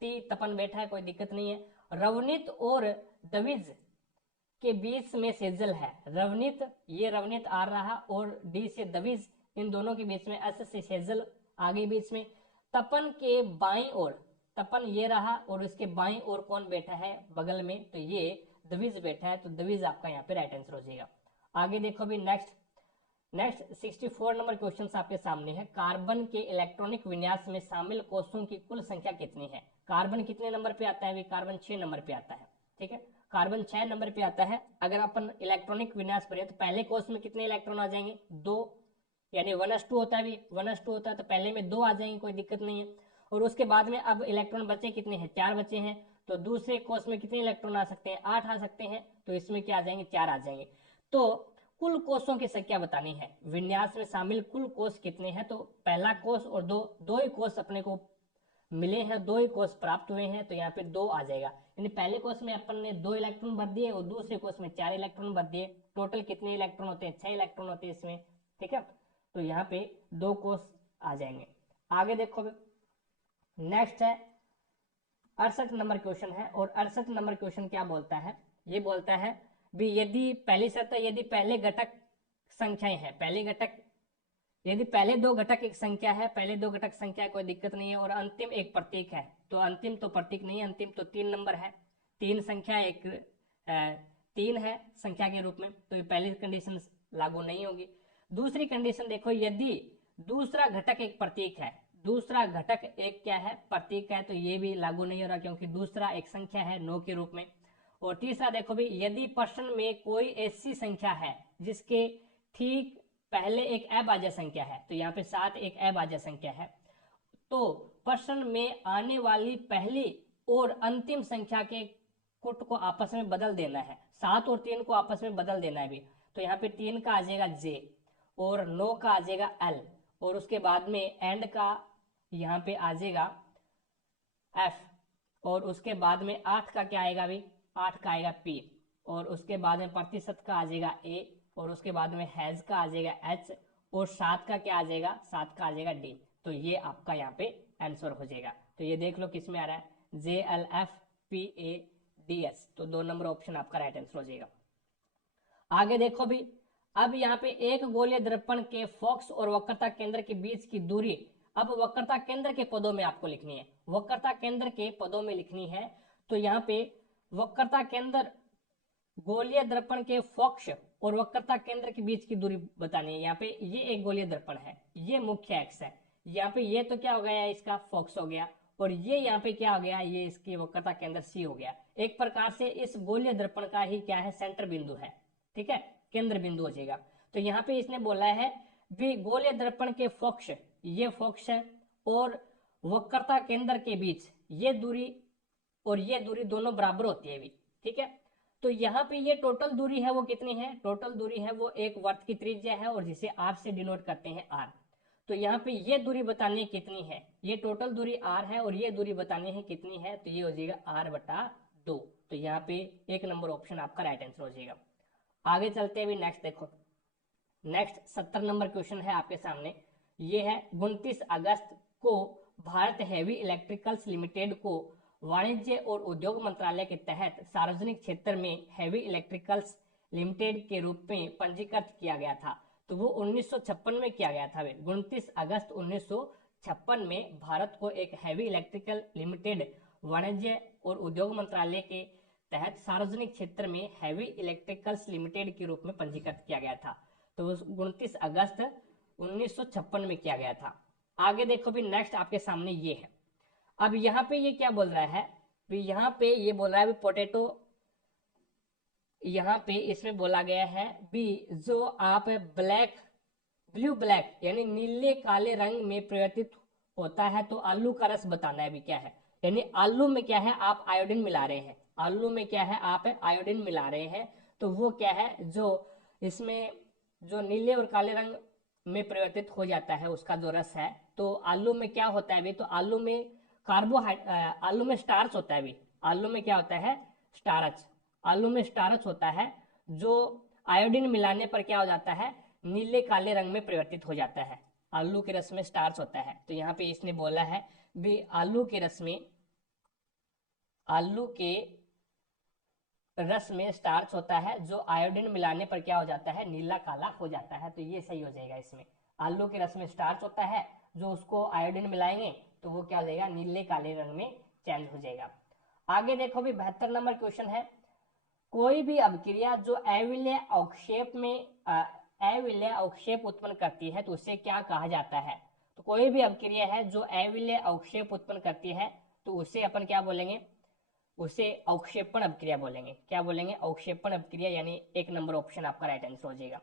टी तपन बैठा है, कोई दिक्कत नहीं है। रवनीत और दविज के बीच में सेजल है, रवनीत ये रवनीत आ रहा और डी से दविज, इन दोनों के बीच में एस से सेजल आगे बीच में। तपन के बाईं ओर, तपन ये रहा और इसके बाईं ओर कौन बैठा है बगल में, तो ये दविज बैठा है, तो दविज आपका यहाँ पे राइट आंसर हो जाएगा। आगे देखो भी नेक्स्ट 64 नंबर क्वेश्चन आपके सामने है कार्बन के इलेक्ट्रॉनिक विन्यास में शामिल कोषों की कुल संख्या कितनी है। कार्बन कितने नंबर पे आता है, कार्बन 6 नंबर पे आता है। ठीक है, कार्बन 6 नंबर पे आता है। अगर अपन इलेक्ट्रॉनिक विन्यास पढ़े तो पहले कोष में कितने इलेक्ट्रॉन आ जाएंगे 2, यानी 1s2 होता है, भी 1s2 होता है तो पहले में 2 आ जाएंगे, कोई दिक्कत नहीं है। और उसके बाद में अब इलेक्ट्रॉन बचे कितने हैं 4 बचे हैं, तो दूसरे कोष में कितने इलेक्ट्रॉन आ सकते हैं 8 आ सकते हैं, तो इसमें क्या आ जाएंगे 4 आ जाएंगे। तो कुल कोषों की संख्या बतानी है, विन्यास में शामिल कुल कोष कितने हैं, तो पहला कोष और दो ही कोष अपने को मिले हैं, 2 ही कोष प्राप्त हुए हैं, तो यहाँ पे 2 आ जाएगा। यानी पहले कोष में अपन ने 2 इलेक्ट्रॉन भर दिए और दूसरे कोष में 4 इलेक्ट्रॉन भर दिए, टोटल कितने इलेक्ट्रॉन होते हैं 6 इलेक्ट्रॉन होते हैं इसमें। ठीक है, तो यहाँ पे 2 कोष आ जाएंगे। आगे देखो भी, नेक्स्ट है 68 नंबर क्वेश्चन है, और 68 नंबर क्वेश्चन क्या बोलता है, ये बोलता है भी यदि पहली शर्त है, यदि पहले घटक संख्याएं हैं, पहले घटक, यदि पहले दो घटक एक संख्या है, पहले दो घटक संख्या कोई दिक्कत नहीं है, और अंतिम एक प्रतीक है, तो अंतिम तो प्रतीक नहीं है, अंतिम तो 3 नंबर है, 3 संख्या एक 3 है संख्या के रूप में, तो ये पहली कंडीशन लागू नहीं होगी। दूसरी कंडीशन देखो, यदि दूसरा घटक एक प्रतीक है, दूसरा घटक एक क्या है, प्रतीक है, तो ये भी लागू नहीं हो रहा क्योंकि दूसरा एक संख्या है 9 के रूप में। और तीसरा देखो भी, यदि प्रश्न में कोई ऐसी संख्या है जिसके ठीक पहले एक अभाज्य संख्या है, तो यहाँ पे 7 एक अभाज्य संख्या है, तो प्रश्न में आने वाली पहली और अंतिम संख्या के कुट को आपस में बदल देना है, 7 और 3 को आपस में बदल देना है भी, तो यहाँ पे 3 का आ जाएगा जे, और 9 का आ जाएगा एल, और उसके बाद में एंड का यहाँ पे आ जाएगा एफ, और उसके बाद में 8 का क्या आएगा भी, 8 का आएगा पी, और उसके बाद में प्रतिशत का आ जाएगा ए, और उसके बाद में हैज का आ जाएगा एच, और 7 का क्या आ जाएगा, 7 का आ जाएगा डी। तो ये आपका यहाँ पे आंसर हो जाएगा। तो ये देख लो किस में आ रहा है, J L F P A D S, तो 2 नंबर ऑप्शन आपका राइट आंसर हो जाएगा। आगे देखो भी, अब यहाँ पे एक गोलीय दर्पण के फोकस और वक्रता केंद्र के बीच की दूरी, अब वक्रता केंद्र के पदों में आपको लिखनी है, वक्रता केंद्र के पदों में लिखनी है। तो यहाँ पे वक्रता केंद्र, गोलीय दर्पण के फोकस और वक्रता केंद्र के बीच की दूरी बतानी है। यहाँ पे ये एक गोलीय दर्पण है, ये मुख्य एक्स है, यहाँ पे ये तो क्या हो गया, इसका फोकस हो गया, और ये यहाँ पे क्या हो गया, ये इसकी वक्रता केंद्र सी हो गया। एक प्रकार से इस गोलीय दर्पण का ही क्या है, सेंटर बिंदु है, ठीक है, केंद्र बिंदु हो जाएगा। तो यहाँ पे इसने बोला है भी गोलीय दर्पण के फोकस, ये फोकस है, और वक्रता केंद्र के बीच ये दूरी और ये दूरी दोनों बराबर होती है भी, ठीक है। तो यहाँ पे ये टोटल दूरी है वो कितनी है, टोटल दूरी है वो एक वर्त की त्रिज्या है, और जिसे आर से डिनोट करते हैं आर। तो यहाँ पे ये दूरी बतानी है कितनी है, ये टोटल दूरी आर है, और ये दूरी बतानी है कितनी है, तो ये हो जाएगा आर बटा 2। तो यहाँ पे 1 नंबर ऑप्शन आपका राइट आंसर हो जाएगा। आगे चलते हैं भी, नेक्स्ट देखो, नेक्स्ट 70 नंबर क्वेश्चन है आपके सामने, ये है 29 अगस्त को भारत हेवी इलेक्ट्रिकल्स लिमिटेड को वाणिज्य और उद्योग मंत्रालय के तहत सार्वजनिक क्षेत्र में हेवी इलेक्ट्रिकल्स लिमिटेड के रूप में पंजीकृत किया गया था। तो वो 1956 में किया गया था। 29 अगस्त 1956 में भारत को एक हेवी इलेक्ट्रिकल लिमिटेड वाणिज्य और उद्योग मंत्रालय के तहत सार्वजनिक क्षेत्र में हेवी इलेक्ट्रिकल्स लिमिटेड के रूप में पंजीकृत किया गया था। तो 29 अगस्त 1956 में किया गया था। आगे देखो भी, नेक्स्ट आपके सामने ये है। अब यहाँ पे ये क्या बोल रहा है, भी यहाँ पे ये बोल रहा है भी पोटैटो, यहाँ पे इसमें बोला गया है भी जो आप ब्लैक, ब्लू ब्लैक यानी नीले काले रंग में परिवर्तित होता है, तो आलू का रस बताना है भी क्या है, यानी आलू में क्या है आप आयोडीन मिला रहे हैं, आलू में क्या है आप आयोडीन मिला रहे हैं, तो वो क्या है जो इसमें जो नीले और काले रंग में परिवर्तित हो जाता है उसका जो रस है, तो आलू में क्या होता है भी, तो आलू में आलू में स्टार्च होता है भी, आलू में क्या होता है, स्टार्च, आलू में स्टार्च होता है, जो आयोडीन मिलाने पर क्या हो जाता है, नीले काले रंग में परिवर्तित हो जाता है, आलू के रस में स्टार्च होता है। तो यहाँ पे इसने बोला है भी आलू के रस में, आलू के रस में स्टार्च होता है जो आयोडीन मिलाने पर क्या हो जाता है, नीला काला हो जाता है। तो ये सही हो जाएगा इसमें, आलू के रस में स्टार्च होता है जो उसको आयोडीन मिलाएंगे तो वो क्या हो जाएगा, नीले काले रंग में चेंज हो जाएगा। आगे देखो भी 72 नंबर क्वेश्चन है, कोई भी अभिक्रिया जो अविलेय अवक्षेप में अविलेय अवक्षेप उत्पन्न करती है तो उसे क्या कहा जाता है। तो कोई भी अभिक्रिया है जो अविलेय अवक्षेप उत्पन्न करती है तो उसे अपन क्या बोलेंगे, उसे अवक्षेपण अभिक्रिया बोलेंगे। क्या बोलेंगे, अवक्षेपण अभिक्रिया, यानी 1 नंबर ऑप्शन आपका राइट आंसर हो जाएगा।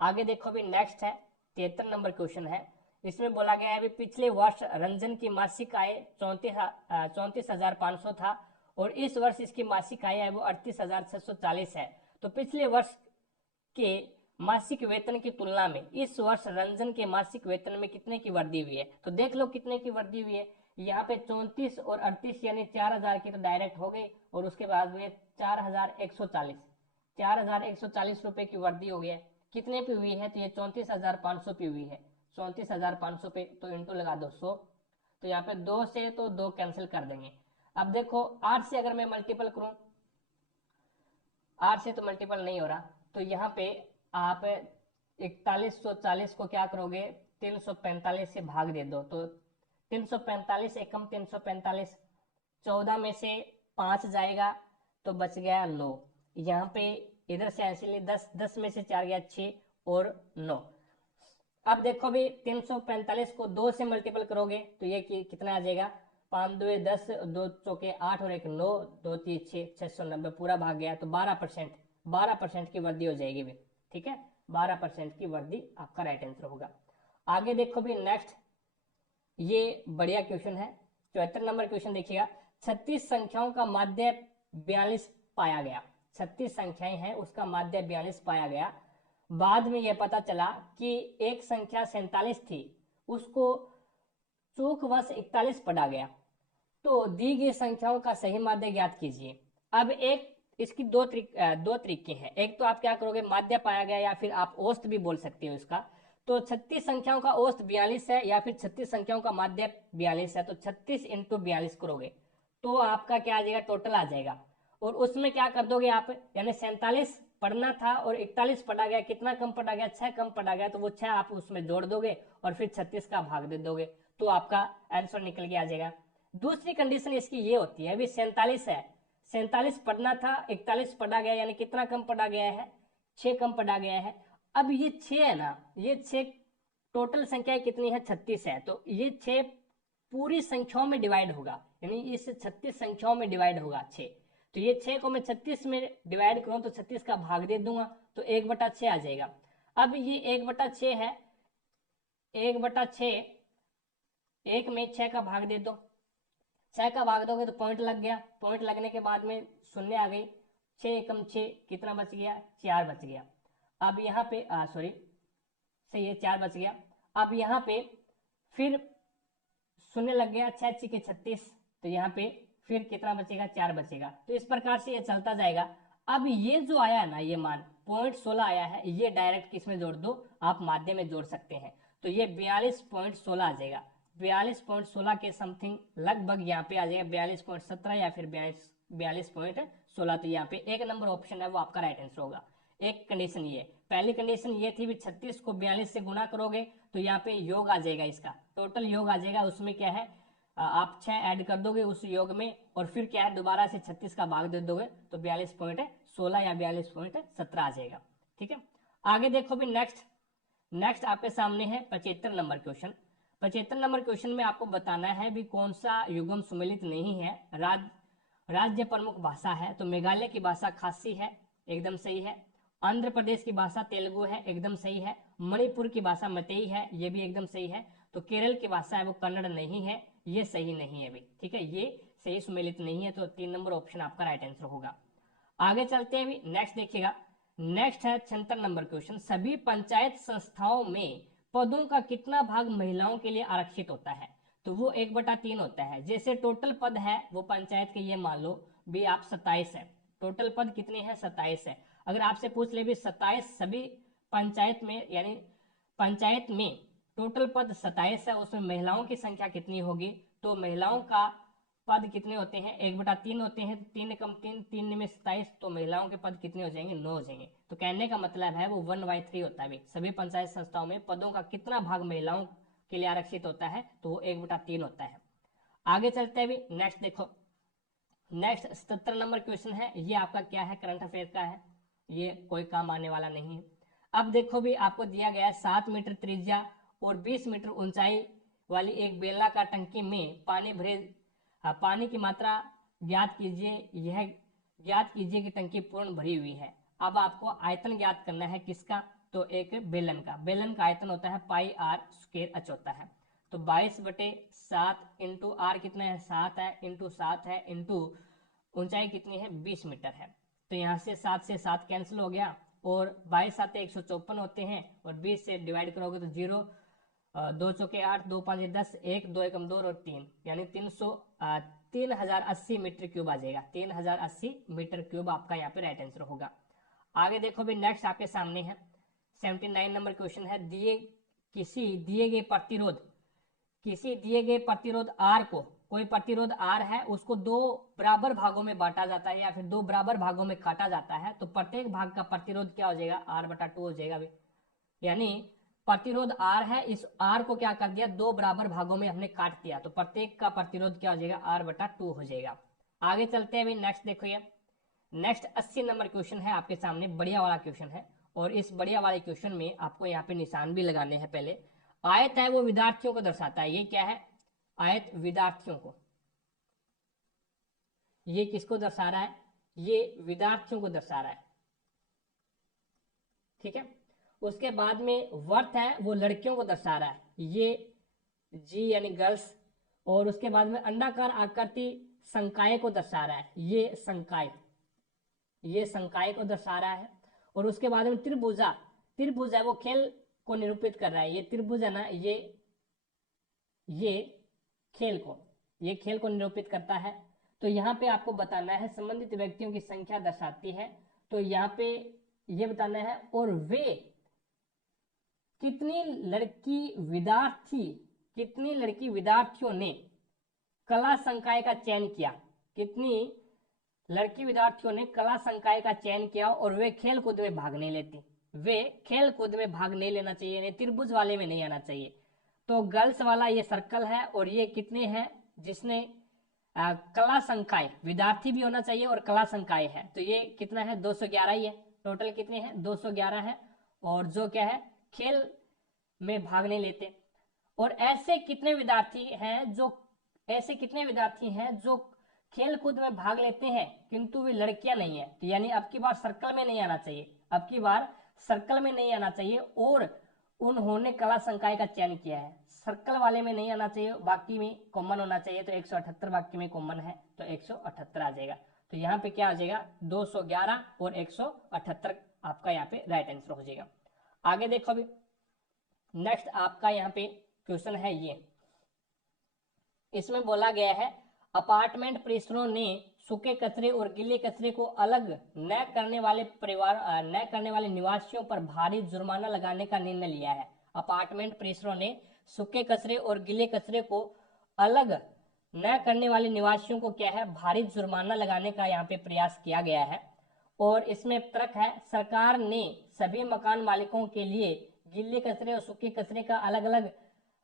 आगे देखो भी, नेक्स्ट है 73 नंबर क्वेश्चन है, इसमें बोला गया है भी पिछले वर्ष रंजन की मासिक आय 34,500 था और इस वर्ष इसकी मासिक आय है वो 38,640 है। तो पिछले वर्ष के मासिक वेतन की तुलना में इस वर्ष रंजन के मासिक वेतन में कितने की वृद्धि हुई है। तो देख लो कितने की वृद्धि हुई है, यहाँ पे 34 और 38 यानी 4,000 की तो डायरेक्ट हो गई, और उसके बाद में 4,140 रुपए की वृद्धि हो गई है। कितने पे हुई है, तो ये 34,500 पे हुई है। 34,500 पे, तो इंटू लगा दो 100। तो यहाँ पे 2 से तो 2 कैंसिल कर देंगे। अब देखो 8 से अगर मैं मल्टीपल करूं, 8 से तो मल्टीपल नहीं हो रहा, तो यहाँ पे आप 4140 को क्या करोगे, 345 से भाग दे दो, तो 345 एकम 345, 14 में से 5 जाएगा तो बच गया 9। यहाँ पे इधर से ऐसे 10, 10 में से 4 गया 6 और 9। अब देखो भी 345 को 2 से मल्टीपल करोगे तो ये कितना आ जाएगा, 5 2 10, 2 चौके 8 और 1 9, 2 3 6, 690 पूरा भाग गया। तो 12% की वृद्धि हो जाएगी भी, ठीक है, 12% की वृद्धि आपका राइट आंसर होगा। आगे देखो भी नेक्स्ट, ये बढ़िया क्वेश्चन है, 74 नंबर क्वेश्चन देखिएगा। 36 संख्याओं का माध्य 42 पाया गया। 36 संख्याएं हैं, उसका माध्य 42 पाया गया। बाद में यह पता चला कि एक संख्या 47 थी, उसको चूकवश 41 पढ़ा गया। तो दी गई संख्याओं का सही माध्य ज्ञात कीजिए। अब एक इसकी दो तरीके हैं। एक तो आप क्या करोगे, माध्य पाया गया, या फिर आप औसत भी बोल सकते हो इसका। तो 36 संख्याओं का औसत 42 है, या फिर 36 संख्याओं का माध्य 42 है, तो 36 इंटू 42 करोगे तो आपका क्या आ जाएगा, टोटल आ जाएगा। और उसमें क्या कर दोगे आप, यानी 47 पढ़ना था और 41 पढ़ा गया, कितना कम पढ़ा गया, 6 कम पढ़ा गया, तो वो 6 आप उसमें जोड़ दोगे और फिर 36 का भाग दे दोगे, तो आपका आंसर निकल के आ जाएगा। दूसरी कंडीशन इसकी ये होती है, अभी 47 है, 47 पढ़ना था, 41 पढ़ा गया, यानी कितना कम पढ़ा गया है, 6 कम पढ़ा गया है। अब ये 6 है ना, ये 6 टोटल संख्या कितनी है, 36 है, तो ये 6 पूरी संख्याओं में डिवाइड होगा, यानी इस 36 संख्याओं में डिवाइड होगा 6। तो ये 6 को मैं 36 में डिवाइड करूं तो 36 का भाग दे दूंगा, तो 1/6 आ जाएगा। अब ये 1/6 है, 1/6, 1 में 6 का भाग दे दो, 6 का भाग दोगे तो पॉइंट लग गया, पॉइंट लगने के बाद में शून्य आ गई, 6 एकम 6, कितना बच गया, 4 बच गया। अब यहाँ पे सॉरी सही है, 4 बच गया। अब यहाँ पे फिर शून्य लग गया, 6 6 के 36, तो यहाँ पे फिर कितना बचेगा, 4 बचेगा। तो इस प्रकार से ये चलता जाएगा। अब ये जो आया ना, ये मान 0.16 आया है, ये डायरेक्ट किसमें जोड़ दो, आप माध्य में जोड़ सकते हैं, तो ये 42.16 आ जाएगा। 42.16 के समथिंग लगभग यहाँ पे आ जाएगा, 42.17 या फिर 42.16। तो यहाँ पे एक नंबर ऑप्शन है वो आपका राइट आंसर होगा। एक कंडीशन ये, पहली कंडीशन ये थी भी 36 को 42 से गुणा करोगे तो यहाँ पे योग आ जाएगा, इसका टोटल योग आ जाएगा, उसमें क्या है आप 6 ऐड कर दोगे उस योग में, और फिर क्या है दोबारा से 36 का भाग दे दोगे तो 42.16 या 42.17 आ जाएगा, ठीक है। आगे देखो भी नेक्स्ट आपके सामने है 75 नंबर क्वेश्चन। 75 नंबर क्वेश्चन में आपको बताना है भी कौन सा युग्म सुमेलित नहीं है, राज्य प्रमुख भाषा है, तो मेघालय की भाषा खासी है, एकदम सही है। आंध्र प्रदेश की भाषा तेलुगु है, एकदम सही है। मणिपुर की भाषा मतई है, ये भी एकदम सही है। तो केरल की भाषा है वो कन्नड़ नहीं है, ये सही नहीं है भी, ठीक है, ये सही सुमेलित नहीं है, तो 3 नंबर ऑप्शन आपका राइट आंसर होगा। आगे चलते हैं, भी नेक्स्ट देखिएगा। नेक्स्ट है 76 नंबर क्वेश्चन। सभी पंचायत संस्थाओं में पदों का कितना भाग महिलाओं के लिए आरक्षित होता है, तो वो 1/3 होता है। जैसे टोटल पद है वो पंचायत के, ये मान लो भी आप 27 है, टोटल पद कितने हैं, 27 है। अगर आपसे पूछ ले भी 27 सभी पंचायत में, यानी पंचायत में टोटल पद 27 है, उसमें महिलाओं की संख्या कितनी होगी, तो महिलाओं का पद कितने होते हैं, 1/3 होते हैं, 3 एकम 3, 3 में 27, तो महिलाओं के पद कितने हो जाएंगे, 9 हो जाएंगे। तो कहने का मतलब है वो 1/3 होता है। सभी पंचायत संस्थाओं में पदों का कितना भाग महिलाओं के लिए आरक्षित होता है, तो वो 1/3 होता है। आगे चलते हैं, भी नेक्स्ट देखो। नेक्स्ट 77 नंबर क्वेश्चन है, ये आपका क्या है, करंट अफेयर का है, ये कोई काम आने वाला नहीं है। अब देखो भी आपको दिया गया है 7 मीटर त्रिज्या और 20 मीटर ऊंचाई वाली एक बेलनाकार टंकी में पानी भरे, पानी की मात्रा ज्ञात कीजिए, यह ज्ञात कीजिए कि टंकी पूर्ण भरी हुई है। अब आपको आयतन ज्ञात करना है, किसका, तो एक बेलन का आयतन होता है πr² होता है। तो 22/7 इंटू आर कितना है, 7 है, इंटू 7 है, इंटू ऊंचाई कितनी है, 20 मीटर है। तो यहाँ से 7 से 7 कैंसिल हो गया, और 22 7 154 होते हैं, और 20 से डिवाइड करोगे तो 0, 2 चौके 8, 2 5 10, 1 2 एकम 2 और 3, यानी 3080 मीटर क्यूब आ जाएगा। 3080 मीटर क्यूब आपका यहाँ पे राइट आंसर होगा। आगे देखो भी नेक्स्ट आपके सामने है 79 नंबर क्वेश्चन है। दिए किसी दिए गए प्रतिरोध R को, कोई प्रतिरोध R है, उसको दो बराबर भागों में बांटा जाता है या फिर दो बराबर भागों में काटा जाता है, तो प्रत्येक भाग का प्रतिरोध क्या हो जाएगा, R/2 हो जाएगा भाई। यानी प्रतिरोध R है, इस R को क्या कर दिया, दो बराबर भागों में हमने काट दिया, तो प्रत्येक का प्रतिरोध क्या हो जाएगा, R/2 हो जाएगा। आगे चलते हैं अभी नेक्स्ट, देखो ये नेक्स्ट 80 नंबर क्वेश्चन है आपके सामने, बढ़िया वाला क्वेश्चन है। और इस बढ़िया वाले क्वेश्चन में आपको यहाँ पे निशान भी लगाने हैं। पहले आयत है वो विद्यार्थियों को दर्शाता है, ये क्या है, आयत विद्यार्थियों को, ये किसको दर्शा रहा है, ये विद्यार्थियों को दर्शा रहा है, ठीक है। उसके बाद में वर्त है वो लड़कियों को दर्शा रहा है, ये जी यानी गर्ल्स। और उसके बाद में अंडाकार आकृति संकाय को दर्शा रहा है, ये संकाय, ये संकाय को दर्शा रहा है। और उसके बाद में त्रिभुजा, त्रिभुज है वो खेल को निरूपित कर रहा है, ये त्रिभुज है ना, ये खेल को निरूपित करता है। तो यहाँ पे आपको बताना है संबंधित व्यक्तियों की संख्या दर्शाती है, तो यहाँ पे ये बताना है। और वे कितनी लड़की विद्यार्थियों ने कला संकाय का चयन किया, कितनी लड़की विद्यार्थियों ने कला संकाय का चयन किया और वे खेल कूद में भाग नहीं लेती, वे खेल कूद में भाग नहीं लेना चाहिए, त्रिभुज वाले में नहीं आना चाहिए। तो गर्ल्स वाला ये सर्कल है, और ये कितने हैं, जिसने कला संकाय, विद्यार्थी भी होना चाहिए और कला संकाय है, तो ये कितना है, 211 ही है। टोटल कितने हैं, 211 है। और जो क्या है, खेल में भाग नहीं लेते। और ऐसे कितने विद्यार्थी हैं जो खेल कूद में भाग लेते हैं किंतु वे लड़कियां नहीं है, तो यानी अब की बार सर्कल में नहीं आना चाहिए, और उन्होंने कला संकाय का चयन किया है, सर्कल वाले में नहीं आना चाहिए, बाकी में कॉमन होना चाहिए। तो 178 बाकी में कॉमन है, तो 178 आ जाएगा। तो यहाँ पे क्या आ जाएगा, 211 और 178 आपका यहाँ पे राइट आंसर हो जाएगा। आगे देखो अभी नेक्स्ट आपका यहाँ पे क्वेश्चन है ये, इसमें बोला गया है अपार्टमेंट परिसरों ने सूखे कचरे और गीले कचरे को अलग न करने वाले निवासियों पर भारी जुर्माना लगाने का निर्णय लिया है। अपार्टमेंट परिसरों ने सूखे कचरे और गीले कचरे को अलग न करने वाले निवासियों को क्या है, भारी जुर्माना लगाने का यहाँ पे प्रयास किया गया है। और इसमें तर्क है, सरकार ने सभी मकान मालिकों के लिए गीले कचरे और सूखे कचरे का अलग अलग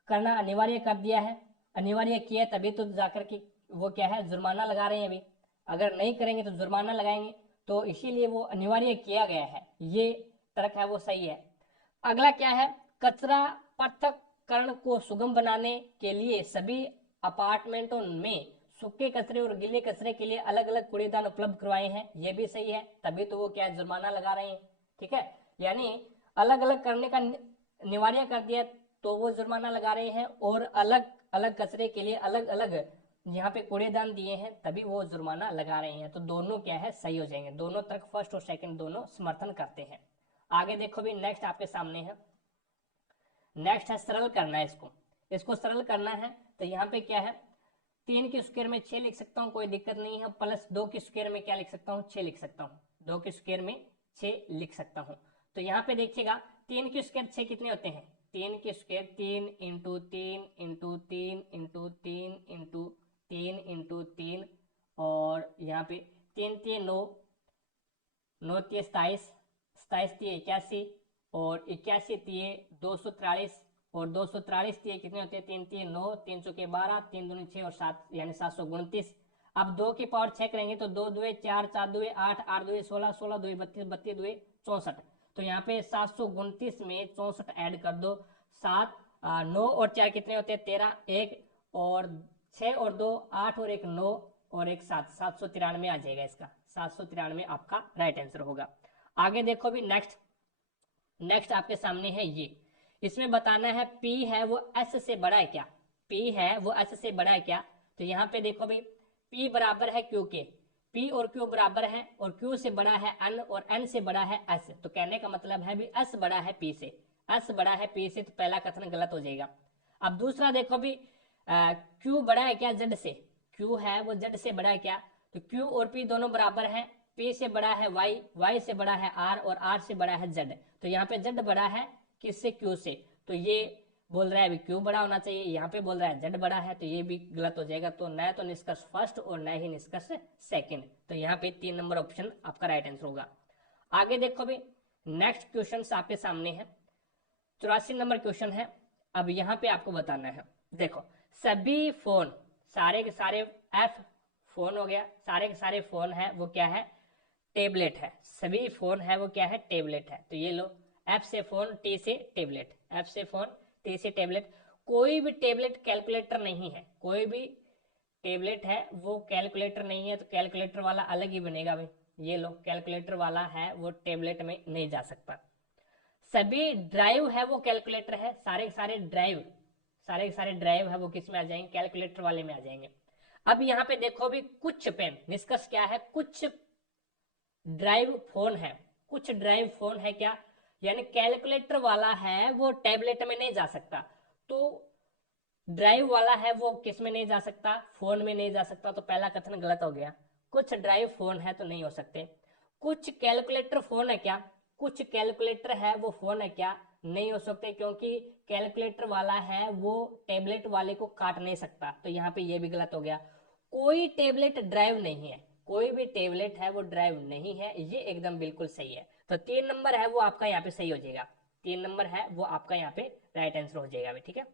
करना अनिवार्य कर दिया है, अनिवार्य किया है, तभी तो जाकर के वो क्या है, जुर्माना लगा रहे हैं। अभी अगर नहीं करेंगे तो जुर्माना लगाएंगे, तो इसीलिए वो अनिवार्य किया गया है, ये तर्क है वो सही है। अगला क्या है, कचरा पृथक्करण को सुगम बनाने के लिए सभी अपार्टमेंटों में सूखे कचरे और गीले कचरे के लिए अलग अलग कूड़ेदान उपलब्ध करवाए हैं, ये भी सही है, तभी तो वो क्या है, जुर्माना लगा रहे हैं, ठीक है। यानी अलग अलग करने का अनिवार्य कर दिया तो वो जुर्माना लगा रहे हैं, और अलग अलग कचरे के लिए अलग अलग यहाँ पे कूड़ेदान दिए हैं, तभी वो जुर्माना लगा रहे हैं। तो दोनों क्या है, सही हो जाएंगे, दोनों तर्क फर्स्ट और सेकंड दोनों समर्थन करते हैं। आगे देखो भी नेक्स्ट आपके सामने है, नेक्स्ट है सरल करना है, इसको सरल करना है। तो यहाँ पे क्या है, 3 के स्क्वायर में 6 लिख सकता हूँ, कोई दिक्कत नहीं है, प्लस 2 के स्क्वायर में क्या लिख सकता हूँ, 6 लिख सकता हूँ, 2 के स्क्वायर में 6 लिख सकता हूँ। तो यहाँ पे देखिएगा 3 के स्क्वायर 6 कितने होते हैं, 3 के square 3 into 3 into 3 into 3 into 3 into 3, और यहाँ पे 3 3 9, 9 3 27, 27 3 81, और 81 3 243, और 243 3 कितने होते हैं, 3 3 9, 3 चौके 12, 3 दूनी 6 और 7 यानी 729। अब 2 की पावर 6 करेंगे तो 2 2 4, 4 2 8, 8 2 16, 16 2 32, 32 2 64। तो यहाँ पे 729 में 64 ऐड कर दो, 7 9 और 4 कितने होते हैं, 13, 1 और 6 और 2 8 और 1 9 और 1 7, 793 आ जाएगा इसका, 793 आपका राइट आंसर होगा। आगे देखो भी नेक्स्ट आपके सामने है ये, इसमें बताना है P है वो S से बड़ा है क्या, P है वो S से बड़ा है क्या। तो यहाँ पे देखो भाई P बराबर है Q के, P और Q बराबर है, और Q से बड़ा है N और N से बड़ा है S। तो कहने का मतलब है भी S बड़ा है P से, S बड़ा है P से, तो पहला कथन गलत हो जाएगा। अब दूसरा देखो भी Q बड़ा है क्या Z से, Q है वो Z से बड़ा है क्या। तो Q और P दोनों बराबर है, P से बड़ा है Y, Y से बड़ा है R और R से बड़ा है Z। तो यहाँ पे Z बड़ा है किससे, Q से, तो ये बोल रहा है अभी क्यू बड़ा होना चाहिए, यहाँ पे बोल रहा है जेड बड़ा है, तो ये भी गलत हो जाएगा। तो न तो निष्कर्ष फर्स्ट और न ही निष्कर्ष सेकंड, तो यहाँ पे 3 नंबर ऑप्शन आपका राइट आंसर होगा। आगे देखो भी नेक्स्ट क्वेश्चन आपके सामने है, 84 नंबर क्वेश्चन है। अब यहाँ पे आपको बताना है, देखो सभी फोन, सारे के सारे एफ फोन हो गया, सारे के सारे फोन है वो क्या है, टेबलेट है। सभी फोन है वो क्या है, टेबलेट है। तो ये लो, एफ से फोन, टी से टेबलेट, एफ से फोन, टी से टेबलेट। कोई भी टेबलेट कैलकुलेटर नहीं है, कोई भी टेबलेट है वो कैलकुलेटर नहीं है, तो कैलकुलेटर वाला अलग ही बनेगा भाई। ये लो, कैलकुलेटर वाला है वो टेबलेट में नहीं जा सकता। सभी ड्राइव है वो कैलकुलेटर है, सारे के सारे ड्राइव, सारे के सारे ड्राइव है वो किस में आ जाएंगे, कैलकुलेटर वाले में आ जाएंगे। अब यहाँ पे देखो भी कुछ पेन, निष्कर्ष क्या है, कुछ ड्राइव फोन है, कुछ ड्राइव फोन है क्या, यानी कैलकुलेटर वाला है वो टैबलेट में नहीं जा सकता, तो ड्राइव वाला है वो किस में नहीं जा सकता, फोन में नहीं जा सकता। तो पहला कथन गलत हो गया, कुछ ड्राइव फोन है तो नहीं हो सकते। कुछ कैलकुलेटर फोन है क्या, कुछ कैलकुलेटर है वो फोन है क्या, नहीं हो सकते, क्योंकि कैलकुलेटर वाला है वो टेबलेट वाले को काट नहीं सकता, तो यहाँ पे ये भी गलत हो गया। कोई टेबलेट ड्राइव नहीं है, कोई भी टेबलेट है वो ड्राइव नहीं है, ये एकदम बिल्कुल सही है। तो 3 नंबर है वो आपका यहाँ पे सही हो जाएगा, 3 नंबर है वो आपका यहाँ पे राइट आंसर हो जाएगा। ठीक है,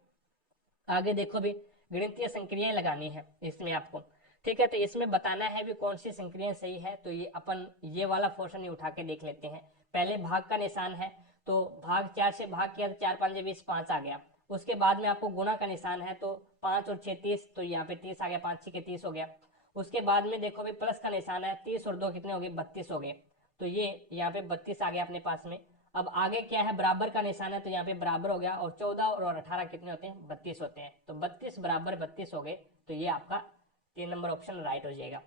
आगे देखो भी गणितीय संक्रियाएं लगानी है इसमें आपको। ठीक है, तो इसमें बताना है भी कौन सी संक्रियाएं सही है। तो ये अपन ये वाला पोर्शन ही उठा के देख लेते हैं। पहले भाग का निशान है, तो भाग 4 से भाग किया तो 4 5 20 5 आ गया। उसके बाद में आपको गुणा का निशान है, तो 5 और 6 30, तो यहाँ पे 30 आ गया, 5 6 के 30 हो गया। उसके बाद में देखो भी प्लस का निशान है, 30 और 2 कितने हो गए, 32 हो गए, तो ये यहाँ पे 32 आ गया अपने पास में। अब आगे क्या है, बराबर का निशान है, तो यहाँ पे बराबर हो गया, और 14 और 18 कितने होते हैं, 32 होते हैं, तो 32 बराबर 32 हो गए, तो ये आपका 3 नंबर ऑप्शन राइट हो जाएगा।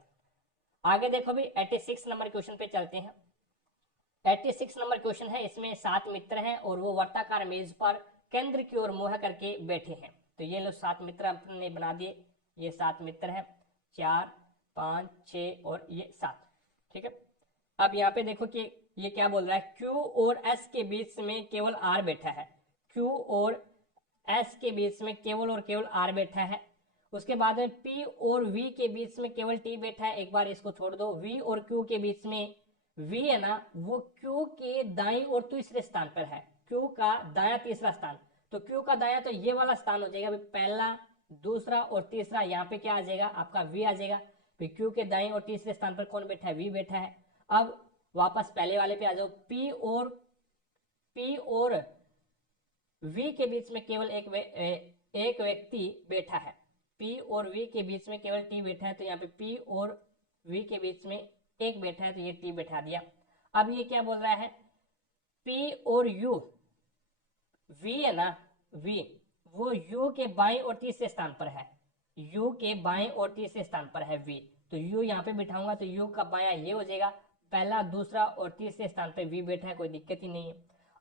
आगे देखो भी 86 नंबर क्वेश्चन पे चलते हैं। 86 नंबर क्वेश्चन है, इसमें 7 मित्र हैं और वो वर्ताकार मेज पर केंद्र की ओर मुंह करके बैठे हैं। तो ये लोग 7 मित्र अपने बना दिए, ये 7 मित्र हैं, 4 5 6 और ये 7। ठीक है, अब यहाँ पे देखो कि ये क्या बोल रहा है, Q और S के बीच में केवल R बैठा है, Q और S के बीच में केवल और केवल R बैठा है। उसके बाद में P और V के बीच में केवल T बैठा है। एक बार इसको छोड़ दो, V और Q के बीच में V है ना, वो Q के दाईं और तीसरे स्थान पर है, Q का दाया तीसरा स्थान। तो Q का दाया तो ये वाला स्थान हो जाएगा, पहला दूसरा और तीसरा, यहाँ पे क्या आ जाएगा आपका V आ जाएगा। फिर Q के दाईं और तीसरे स्थान पर कौन बैठा है, V बैठा है। अब वापस पहले वाले पे आ जाओ, P और V के बीच में केवल एक व्यक्ति बैठा है, P और V के बीच में केवल T बैठा है, तो यहाँ पे P और V के बीच में एक बैठा है, तो ये T बैठा दिया। अब ये क्या बोल रहा है, P और U, V है ना, V वो U के बाएं और तीसरे स्थान पर है, U के बाएं और तीसरे स्थान पर है V, तो U यहाँ पे बिठाऊंगा तो U का बायां ये हो जाएगा, पहला दूसरा और तीसरे स्थान पे V बैठा है, कोई दिक्कत ही नहीं है।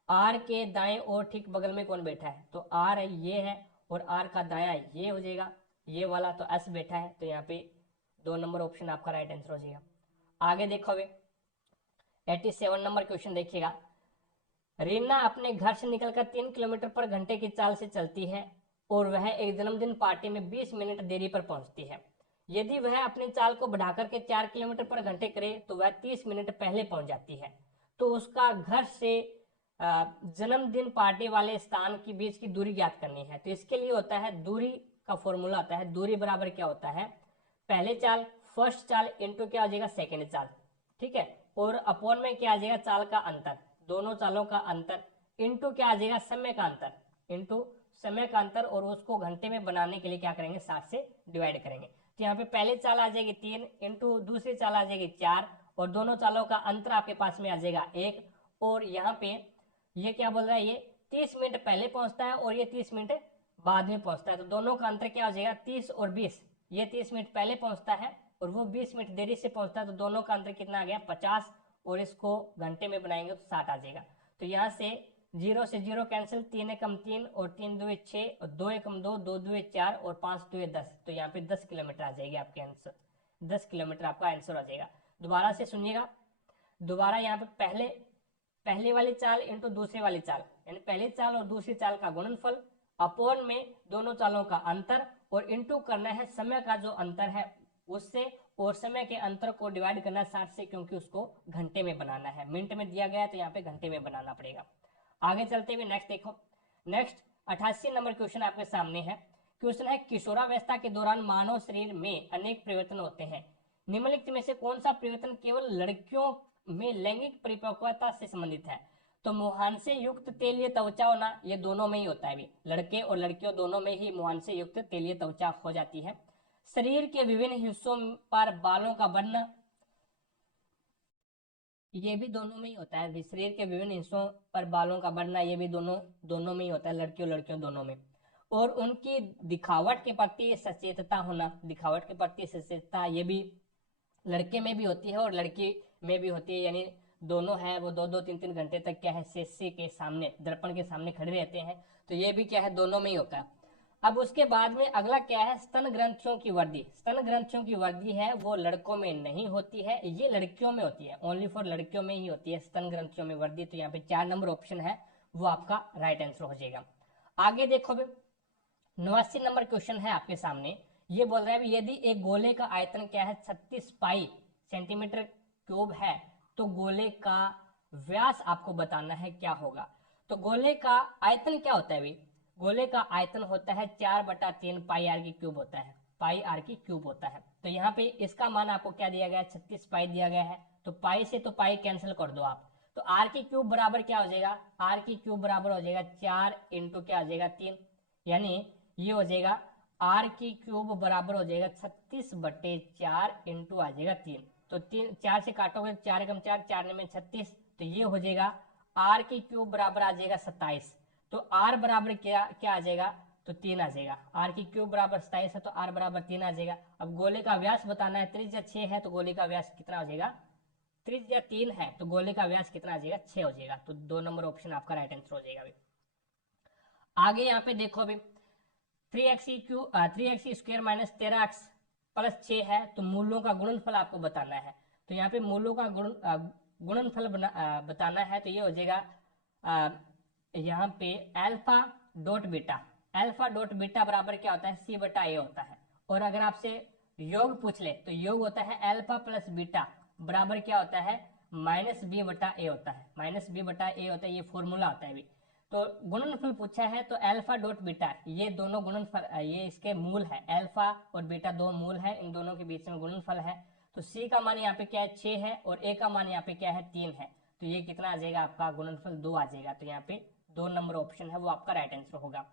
R के दाएं और ठीक बगल में कौन बैठा है, तो R ये है, और R का दायां ये हो जाएगा, ये वाला तो S बैठा है, तो यहाँ पे 2 नंबर ऑप्शन आपका राइट आंसर हो जाएगा। आगे देखो अभी 87 नंबर क्वेश्चन देखिएगा। रीना अपने घर से निकलकर 3 किलोमीटर पर घंटे की चाल से चलती है और वह एक जन्मदिन पार्टी में 20 मिनट देरी पर पहुंचती है। यदि वह अपनी चाल को बढ़ाकर के 4 किलोमीटर पर घंटे करे तो वह 30 मिनट पहले पहुंच जाती है। तो उसका घर से जन्मदिन पार्टी वाले स्थान के बीच की दूरी ज्ञात करनी है। तो इसके लिए होता है, दूरी का फॉर्मूला होता है, दूरी बराबर क्या होता है, पहले चाल फर्स्ट चाल इंटू क्या हो जाएगा, सेकेंड चाल। ठीक है, और अपॉन में क्या आ जाएगा, चाल का अंतर, दोनों चालों का अंतर, इंटू क्या आ जाएगा, समय का अंतर, इंटू समय का अंतर, और उसको घंटे में बनाने के लिए क्या करेंगे, 60 से डिवाइड करेंगे। तो यहाँ पे पहले चाल आ जाएगी 3 इंटू दूसरी चाल आ जाएगी 4, और दोनों चालों का अंतर आपके पास में आ जाएगा 1, और यहाँ पे ये क्या बोल रहा है, ये 30 मिनट पहले पहुंचता है और ये 30 मिनट बाद में पहुंचता है, तो दोनों का अंतर क्या हो जाएगा, 30 और 20, ये 30 मिनट पहले पहुंचता है और वो 20 मिनट देरी से पहुंचता है, तो दोनों का अंतर कितना आ गया, 50, और इसको घंटे में बनाएंगे तो 60 आ जाएगा। तो यहाँ से 0 से 0 कैंसिल, 3 एकम 3 और 3 2 6 और 2 एकम 2 2 2 4 और 5 2 10, तो यहाँ पे 10 किलोमीटर आ जाएगी आपके आंसर, 10 किलोमीटर आपका आंसर आ जाएगा। दोबारा से सुनिएगा, दोबारा यहाँ पे पहले पहली वाली चाल इंटू दूसरी वाली चाल, यानी पहली चाल और दूसरी चाल का गुणनफल अपॉन में दोनों चालों का अंतर, और इंटू करना है समय का जो अंतर है उससे, और समय के अंतर को डिवाइड करना है 60 से, क्योंकि उसको घंटे में बनाना है। मिनट में दिया गया है तो यहाँ पे घंटे में बनाना पड़ेगा। आगे चलते हुए नेक्स्ट देखो। नेक्स्ट 88 नंबर क्वेश्चन आपके सामने है। क्वेश्चन है किशोरावस्था के दौरान मानव शरीर में अनेक परिवर्तन होते हैं, निम्नलिखित में से कौन सा परिवर्तन केवल लड़कियों में लैंगिक परिपक्वता से संबंधित है? तो मुहान से युक्त तेलीय त्वचा होना, ये दोनों में ही होता है, भी लड़के और लड़कियों दोनों में ही मुहान से युक्त तेलीय त्वचा हो जाती है। शरीर के विभिन्न हिस्सों पर बालों का बनना, ये भी दोनों में ही होता है। शरीर के विभिन्न हिस्सों पर बालों का बढ़ना, ये भी दोनों में ही होता है, लड़कियों लड़कियों दोनों में। और उनकी दिखावट के प्रति सचेतता होना, दिखावट के प्रति सचेतता, ये भी लड़के में भी होती है और लड़की में भी होती है, यानी दोनों है वो 2-2 3-3 घंटे तक क्या है शीशे के सामने, दर्पण के सामने खड़े रहते हैं, तो ये भी क्या है दोनों में ही होता है। अब उसके बाद में अगला क्या है, स्तन ग्रंथियों की वृद्धि। स्तन ग्रंथियों की वृद्धि है वो लड़कों में नहीं होती है, ये लड़कियों में होती है, ओनली फॉर लड़कियों में ही होती है स्तन ग्रंथियों में वृद्धि। तो यहाँ पे 4 नंबर ऑप्शन है वो आपका राइट आंसर हो जाएगा। आगे देखो, 89 नंबर क्वेश्चन है आपके सामने। ये बोल रहा है यदि एक गोले का आयतन क्या है 36 पाई सेंटीमीटर क्यूब है, तो गोले का व्यास आपको बताना है क्या होगा। तो गोले का आयतन क्या होता है भाई, गोले का आयतन होता है 4/3 पाई आर की क्यूब होता है, पाई आर की क्यूब होता है। तो यहाँ पे इसका मान आपको क्या दिया गया है, 36 पाई दिया गया है, तो पाई से तो पाई कैंसिल कर दो आप, तो आर की क्यूब बराबर क्या हो जाएगा, आर की क्यूब बराबर हो जाएगा 4 इंटू क्या हो जाएगा 3, यानी ये हो जाएगा आर की क्यूब बराबर हो जाएगा 36/4 इंटू आ जाएगा 3, तो 4 से काटोगे 4 एकम 4, 4 में 36, तो ये हो जाएगा आर की क्यूब बराबर आ जाएगा 27। तो आर बराबर क्या क्या आ जाएगा, तो 3 आ जाएगा। आर की क्यूब बराबर 27 है तो आर बराबर 3 आ जाएगा। अब गोले का व्यास बताना है, त्रिज्या 6 है तो गोले का व्यास कितना हो जाएगा, त्रिज्या 3 है तो गोले का व्यास कितना आ जाएगा, 6 हो जाएगा। तो 2 नंबर ऑप्शन आपका राइट आंसर हो जाएगा अभी। आगे यहाँ पे देखो अभी 3x² माइनस 13x प्लस 6 है, तो मूलों का गुणनफल आपको बताना है। तो यहाँ पे मूलों का गुणनफल बताना है, तो ये हो जाएगा यहाँ पे alpha dot beta, alpha dot beta बराबर क्या होता है, c/a होता है। और अगर आपसे योग पूछ ले तो योग होता है अल्फा प्लस बीटा बराबर क्या होता है, -b/a होता है, -b/a होता है, ये फॉर्मूला होता है अभी। तो गुणनफल पूछा है तो अल्फा डॉट बीटा, ये दोनों गुणनफल, ये इसके मूल है, अल्फा और बीटा दो मूल है, इन दोनों के बीच में गुणनफल है। तो c का मान यहाँ पे क्या है 6 है, और a का मान यहाँ पे क्या है 3 है, तो ये कितना आ जाएगा आपका गुणनफल 2 आ जाएगा। तो यहाँ पे 2 नंबर ऑप्शन है वो आपका राइट आंसर होगा।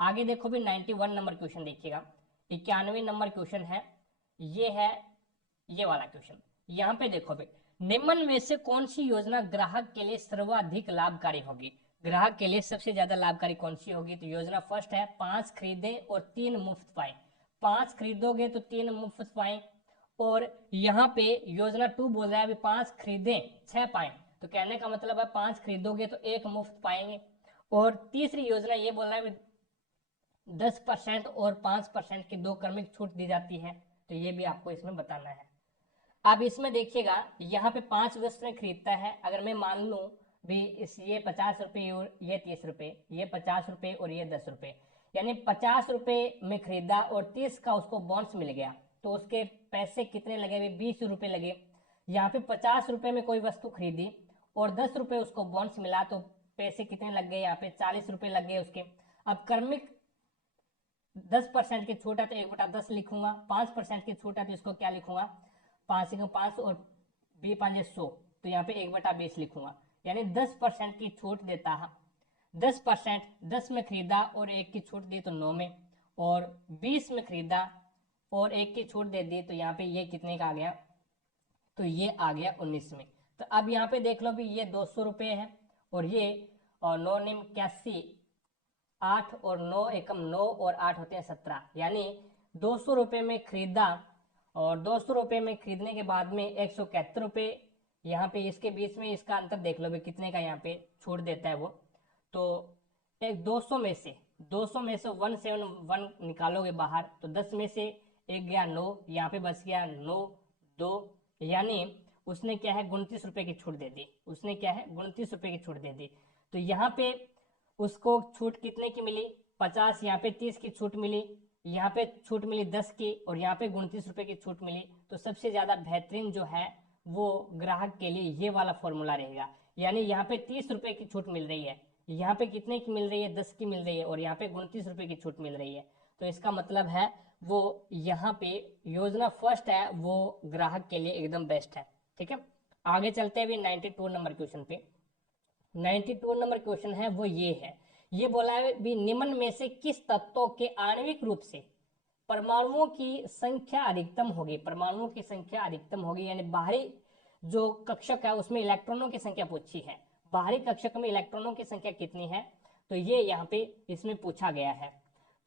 आगे देखो भी 91 नंबर क्वेश्चन देखिएगा, 91 नंबर क्वेश्चन है, ये है ये वाला क्वेश्चन। यहाँ पे देखो भी निम्न में से कौन सी योजना ग्राहक के लिए सर्वाधिक लाभकारी होगी, ग्राहक के लिए सबसे ज्यादा लाभकारी कौन सी होगी। तो योजना फर्स्ट है 5 खरीदे और 3 मुफ्त पाए, 5 खरीदोगे तो 3 मुफ्त पाए। और यहाँ पे योजना 2 बोल रहा है अभी 5 खरीदे 6 पाए, तो कहने का मतलब है 5 खरीदोगे तो 1 मुफ्त पाएंगे। और तीसरी योजना ये बोल रहा है 10% और 5% की 2 क्रमिक छूट दी जाती है, तो ये भी आपको इसमें बताना है। अब इसमें देखिएगा यहाँ पे 5 वस्तुएं खरीदता है, अगर मैं मान लूँ भी इस ये 50 रुपये और ये 30 रुपये, ये 50 रुपये और ये 10 रुपये, यानी 50 रुपये में खरीदा और 30 का उसको बोनस मिल गया, तो उसके पैसे कितने लगे हुए, 20 रुपये लगे। यहाँ पे 50 रुपये में कोई वस्तु खरीदी और 10 रुपये उसको बोनस मिला, तो पैसे कितने लग गए, यहाँ पे 40 रुपये लग गए उसके। अब क्रमिक 10% की छूट है तो 1/10 लिखूंगा, 5% की छूट है तो इसको क्या लिखूंगा, 5 और 2×5 = 100, तो यहाँ पे 1/20 लिखूंगा, यानी 10% की छूट देता है। 10%, 10 में खरीदा और 1 की छूट दी तो 9 में, और 20 में खरीदा और 1 की छूट दे दी, तो यहाँ पे ये कितने का आ गया, तो ये आ गया 19 में। तो अब यहाँ पे देख लो भी ये 200 रुपये है, और ये और 9 निम 81, 8 और 9 एकम 9 और 8 होते हैं 17, यानी 200 रुपये में खरीदा, और 200 रुपये में खरीदने के बाद में 171 रुपये, यहाँ पे इसके बीच में इसका अंतर देख लो भाई कितने का यहाँ पे छूट देता है वो। तो एक 200 में से 171 निकालोगे बाहर, तो 10 में से 1 गया 9, यहाँ पे बच गया 9 2, यानी उसने क्या है 29 रुपए की छूट दे दी, उसने क्या है 29 रुपए की छूट दे दी। तो यहाँ पे उसको छूट कितने की मिली, 50, यहाँ पे 30 की छूट मिली, यहाँ पे छूट मिली 10 की, और यहाँ पे 29 रुपए की छूट मिली। तो सबसे ज्यादा बेहतरीन जो है वो ग्राहक के लिए ये वाला फॉर्मूला रहेगा। यानी यहाँ पे 30 रुपए की छूट मिल रही है, यहाँ पे कितने की मिल रही है, 10 की मिल रही है, और यहाँ पे 29 रुपए की छूट मिल रही है। तो इसका मतलब है वो यहाँ पे योजना फर्स्ट है वो ग्राहक के लिए एकदम बेस्ट है। ठीक है, आगे चलते हैं 92 नंबर क्वेश्चन पे। 92 नंबर क्वेश्चन है वो ये है, ये बोला है भी निम्न में से किस तत्वों के आणविक रूप से परमाणुओं की संख्या अधिकतम होगी, परमाणुओं की संख्या अधिकतम होगी, यानी बाहरी जो कक्षक है उसमें इलेक्ट्रॉनों की संख्या पूछी है, बाहरी कक्षक में इलेक्ट्रॉनों की संख्या कितनी है, तो ये यहाँ पे इसमें पूछा गया है।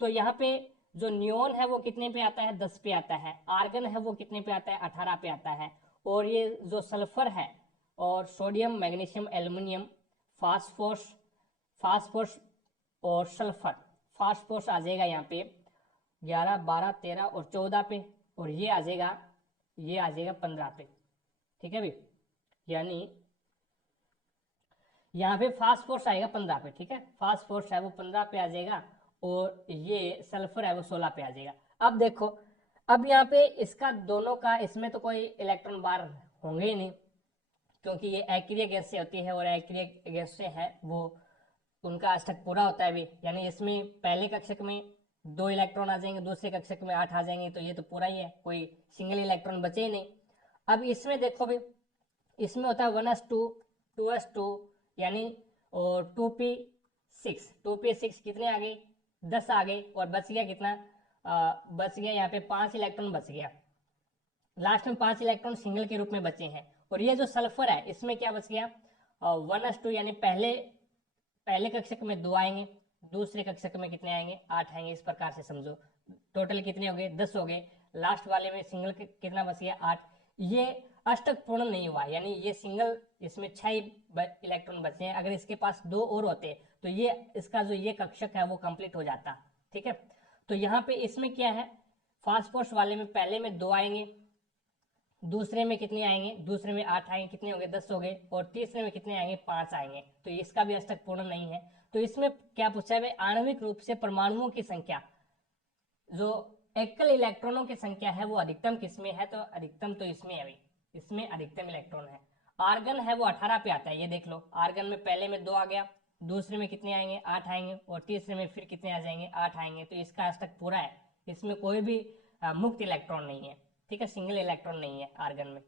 तो यहाँ पे जो नियोन है वो कितने पे आता है, 10 पे आता है, आर्गन है वो कितने पे आता है, 18 पे आता है, और ये जो सल्फर है और sodium, magnesium, aluminium, phosphorus, phosphorus और सल्फर, फास्फोरस आ जाएगा यहाँ पे 11, 12, 13 और 14 पे, और ये आ जाएगा 15 पे। ठीक है भाई, यानी यहाँ पे फास्फोरस आएगा 15 पे। ठीक है, फास्फोरस है वो 15 पे आ जाएगा, और ये सल्फर है वो 16 पे आ जाएगा। अब देखो, अब यहाँ पे इसका दोनों का, इसमें तो कोई इलेक्ट्रॉन बार होंगे ही नहीं, क्योंकि ये अक्रिय गैस से होती है, और अक्रिय गैस से है वो उनका अष्टक पूरा होता है भी, यानी इसमें पहले कक्षक में 2 इलेक्ट्रॉन आ जाएंगे, दूसरे कक्षक में 8 आ जाएंगे, तो ये तो पूरा ही है, कोई सिंगल इलेक्ट्रॉन बचे ही नहीं। अब इसमें देखो भी, इसमें होता है 1s2, 2s2, यानी और 2p6, 2p6 कितने आ गए, 10 आ गए, और बच गया कितना, बच गया यहाँ पे 5 इलेक्ट्रॉन बच गया, लास्ट में 5 इलेक्ट्रॉन सिंगल के रूप में बचे हैं। और ये जो सल्फर है इसमें क्या बच गया, 1s2, यानी पहले कक्षक में 2 आएंगे, दूसरे कक्षक में कितने आएंगे, 8 आएंगे, इस प्रकार से समझो। टोटल कितने हो गए, 10 हो गए, लास्ट वाले में सिंगल कितना बच गया, 8। ये अष्टक पूर्ण नहीं हुआ, यानी ये सिंगल, इसमें 6 इलेक्ट्रॉन बचे हैं, अगर इसके पास 2 और होते तो ये इसका जो ये कक्षक है वो कंप्लीट हो जाता। ठीक है, तो यहाँ पे इसमें क्या है, फास्फोरस वाले में पहले में 2 आएंगे, दूसरे में कितने आएंगे, दूसरे में 8 आएंगे, कितने हो गए, 10 हो गए, और तीसरे में कितने आएंगे, 5 आएंगे, तो इसका भी अष्टक पूर्ण नहीं है। तो इसमें क्या पूछा है, आणविक रूप से परमाणुओं की संख्या, जो एकल इलेक्ट्रॉनों की संख्या है वो अधिकतम किसमें है, तो अधिकतम तो इसमें है, इसमें अधिकतम इलेक्ट्रॉन है। आर्गन है वो 18 पे आता है, ये देख लो, आर्गन में पहले में 2 आ गया, दूसरे में कितने आएंगे, 8 आएंगे, और तीसरे में फिर कितने आ जाएंगे, 8 आएंगे, तो इसका अष्टक पूरा है, इसमें कोई भी मुक्त इलेक्ट्रॉन नहीं है। ठीक है, सिंगल इलेक्ट्रॉन नहीं है आर्गन में,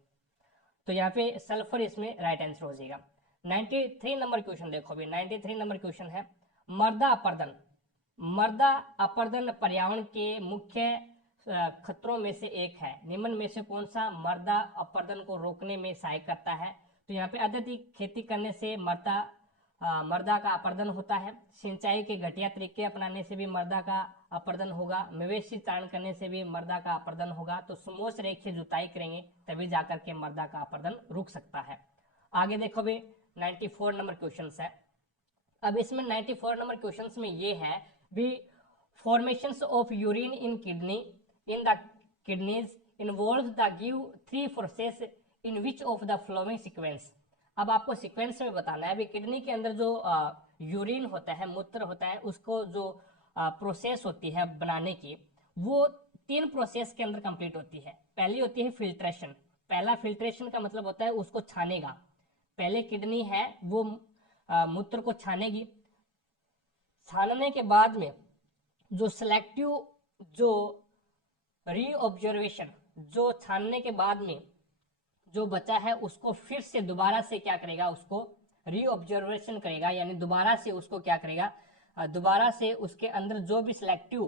तो यहाँ पे सल्फर इसमें राइट आंसर हो जाएगा। 93 नंबर क्वेश्चन देखो अभी, 93 नंबर क्वेश्चन है, मर्दा अपरदन, मर्दा अपरदन पर्यावरण के मुख्य खतरों में से एक है, निम्न में से कौन सा मर्दा अपरदन को रोकने में सहायक करता है, तो यहाँ पे अत्यधिक खेती करने से मर्दा का अपरदन होता है, सिंचाई के घटिया तरीके अपनाने से भी मर्दा का अपरदन होगा, मवेशी चारण करने से भी मर्दा का अपरदन होगा, तो समोच्च रेखीय जुताई करेंगे तभी जाकर के मर्दा का अपरदन रुक सकता है। आगे देखो भी 94 नंबर क्वेश्चन है। अब इसमें 94 नंबर क्वेश्चन में ये है भी, formations of urine in the kidneys involve the give 3 process in which of the flowing sequence. अब आपको सीक्वेंस में बताना है, अभी किडनी के अंदर जो यूरिन होता है, मूत्र होता है, उसको जो प्रोसेस होती है बनाने की, वो 3 प्रोसेस के अंदर कंप्लीट होती है। पहली होती है फिल्ट्रेशन, पहला फिल्ट्रेशन का मतलब होता है उसको छानेगा, पहले किडनी है वो मूत्र को छानेगी, छानने के बाद में जो सिलेक्टिव, जो रीऑब्जर्वेशन, जो छानने के बाद में जो बचा है उसको फिर से दोबारा से क्या करेगा, उसको रीऑब्जर्वेशन करेगा, यानी दोबारा से उसको क्या करेगा, दोबारा से उसके अंदर जो भी सिलेक्टिव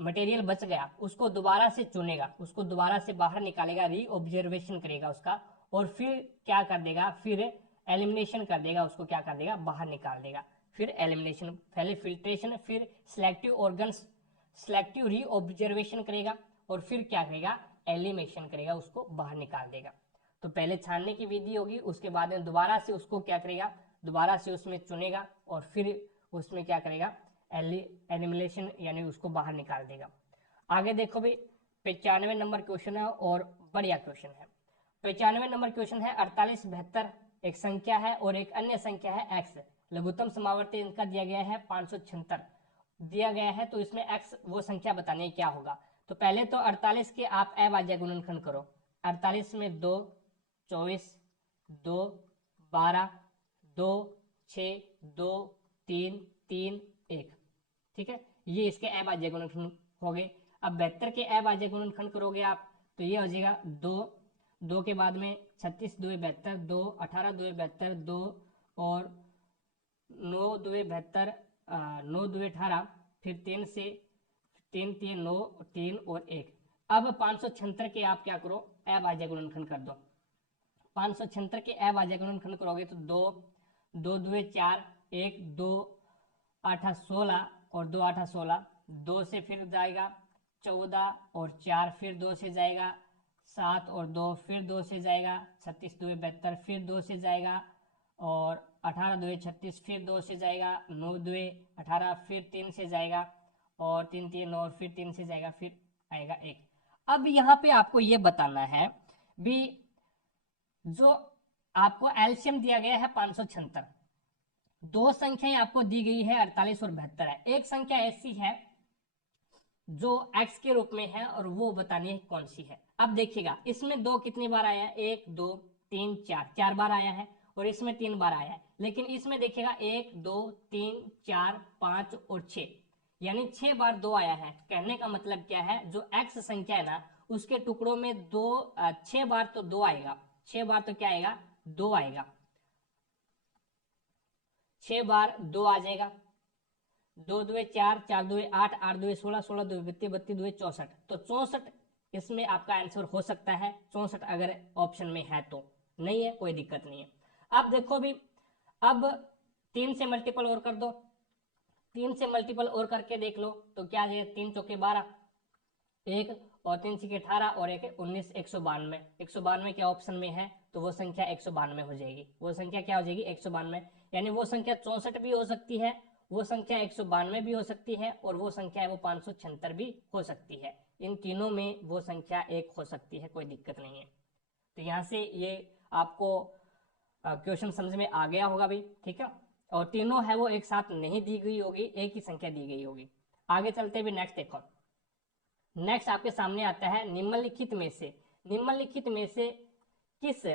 मटेरियल बच गया उसको दोबारा से चुनेगा, उसको दोबारा से बाहर निकालेगा, रीऑब्जर्वेशन करेगा उसका, और फिर क्या कर देगा, फिर एलिमिनेशन कर देगा, उसको क्या कर देगा, बाहर निकाल देगा। फिर एलिमिनेशन, पहले फिल्ट्रेशन, फिर सिलेक्टिव ऑर्गन्स, सिलेक्टिव रीऑब्जर्वेशन करेगा, और फिर क्या करेगा, एलिमिनेशन करेगा, उसको बाहर निकाल देगा। तो पहले छानने की विधि होगी, उसके बाद में दोबारा से उसको क्या करेगा, दोबारा से उसमें चुनेगा, और फिर उसमें क्या करेगा, एलिमिनेशन, यानी उसको बाहर निकाल देगा। आगे देखो भाई 95 नंबर क्वेश्चन है और बढ़िया क्वेश्चन है। 95 नंबर क्वेश्चन है 48 72 एक संख्या है और एक अन्य संख्या है x। लघुत्तम समावर्ती इनका दिया गया है 576 दिया गया है, तो इसमें x वो संख्या बतानी है क्या होगा। तो पहले तो 48 के आप अभाज्य गुणनखंड करो। 48 में 2 24 2 12 2 6 2 3 3 1, ठीक है, ये इसके अभाज्य गुणनखंड हो गए। अब 72 के अभाज्य गुणनखंड करोगे आप तो ये हो जाएगा 2 2 के बाद में 36 2 72 2 18 2 72 2 और 9 2 72 9 2 18, फिर 3 से 3 3 9 3 और 1। अब 576 के आप क्या करो अभाज्य गुणनखंड कर दो। 576 के अभाज्य गुणनखंड करोगे तो 2 2 2 4 1 2 8 16 और 2 8 16, 2 से फिर जाएगा 14 और 4 फिर 2 से जाएगा 7 और 2 फिर 2 से जाएगा 36 2 72 फिर 2 से जाएगा और 18 2 36 फिर 2 से जाएगा 9 2 18 फिर 3 से जाएगा और 3 3 और फिर 3 से जाएगा फिर आएगा 1। अब यहाँ पे आपको ये बताना है भी जो आपको एलसीएम दिया गया है 576, दो संख्याएं आपको दी गई है 48 और 72 है। एक संख्या ऐसी है जो x के रूप में है और वो बतानी है कौन सी है। अब देखिएगा इसमें दो कितनी बार आया है 1 2 3 4, 4 बार आया है और इसमें 3 बार आया है। लेकिन इसमें देखिएगा 1 2 3 4 5 और 6, यानी 6 बार 2 आया है। कहने का मतलब क्या है जो x संख्या है ना उसके टुकड़ों में 6 बार तो 2 आएगा, 6 बार तो क्या आएगा 2 आएगा, 6 बार 2 आ जाएगा। 2 2 4 4 2 8 8 2 16 16 2 32 32 2 64, तो 64 इसमें आपका आंसर हो सकता है। 64 अगर ऑप्शन में है तो, नहीं है कोई दिक्कत नहीं है। अब देखो भी, अब 3 से मल्टीपल और कर दो, 3 से मल्टीपल और करके देख लो तो क्या है 3 चौके 12, 1 और 3 छके 18 और 1 19 192। 192 क्या ऑप्शन में है तो वो संख्या 192 हो जाएगी। वो संख्या क्या हो जाएगी 192, यानी वो संख्या 64 भी हो सकती है, वो संख्या 192 भी हो सकती है और वो संख्या है वो 576 भी हो सकती है। इन तीनों में वो संख्या एक हो सकती है, कोई दिक्कत नहीं है। तो यहाँ से ये आपको क्वेश्चन समझ में आ गया होगा भाई, ठीक है। और तीनों है वो एक साथ नहीं दी गई होगी, एक ही संख्या दी गई होगी। आगे चलते हुए नेक्स्ट देखो, नेक्स्ट आपके सामने आता है निम्नलिखित में से, निम्नलिखित में से किस,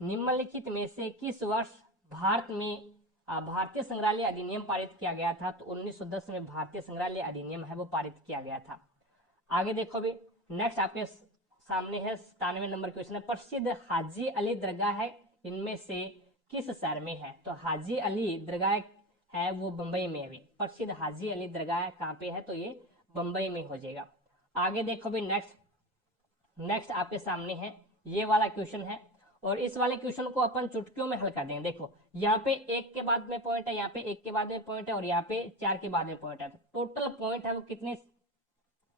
निम्नलिखित में से किस वर्ष भारत में भारतीय संग्रहालय अधिनियम पारित किया गया था। तो 1910 में भारतीय संग्रहालय अधिनियम है वो पारित किया गया था। आगे देखो भी, नेक्स्ट आपके सामने है 97 नंबर क्वेश्चन है, प्रसिद्ध हाजी अली दरगाह है इनमें से किस शहर में है। तो हाजी अली दरगाह है वो बंबई में है। प्रसिद्ध हाजी अली दरगाह कहाँ पे है तो ये बंबई में हो जाएगा। आगे देखो भी, नेक्स्ट नेक्स्ट आपके सामने है ये वाला क्वेश्चन है और इस वाले क्वेश्चन को अपन चुटकियों में हल कर देंगे। देखो यहाँ पे एक के बाद में पॉइंट है, यहाँ पे एक के बाद में पॉइंट है और यहाँ पे 4 के बाद में पॉइंट है। तो टोटल पॉइंट है वो कितने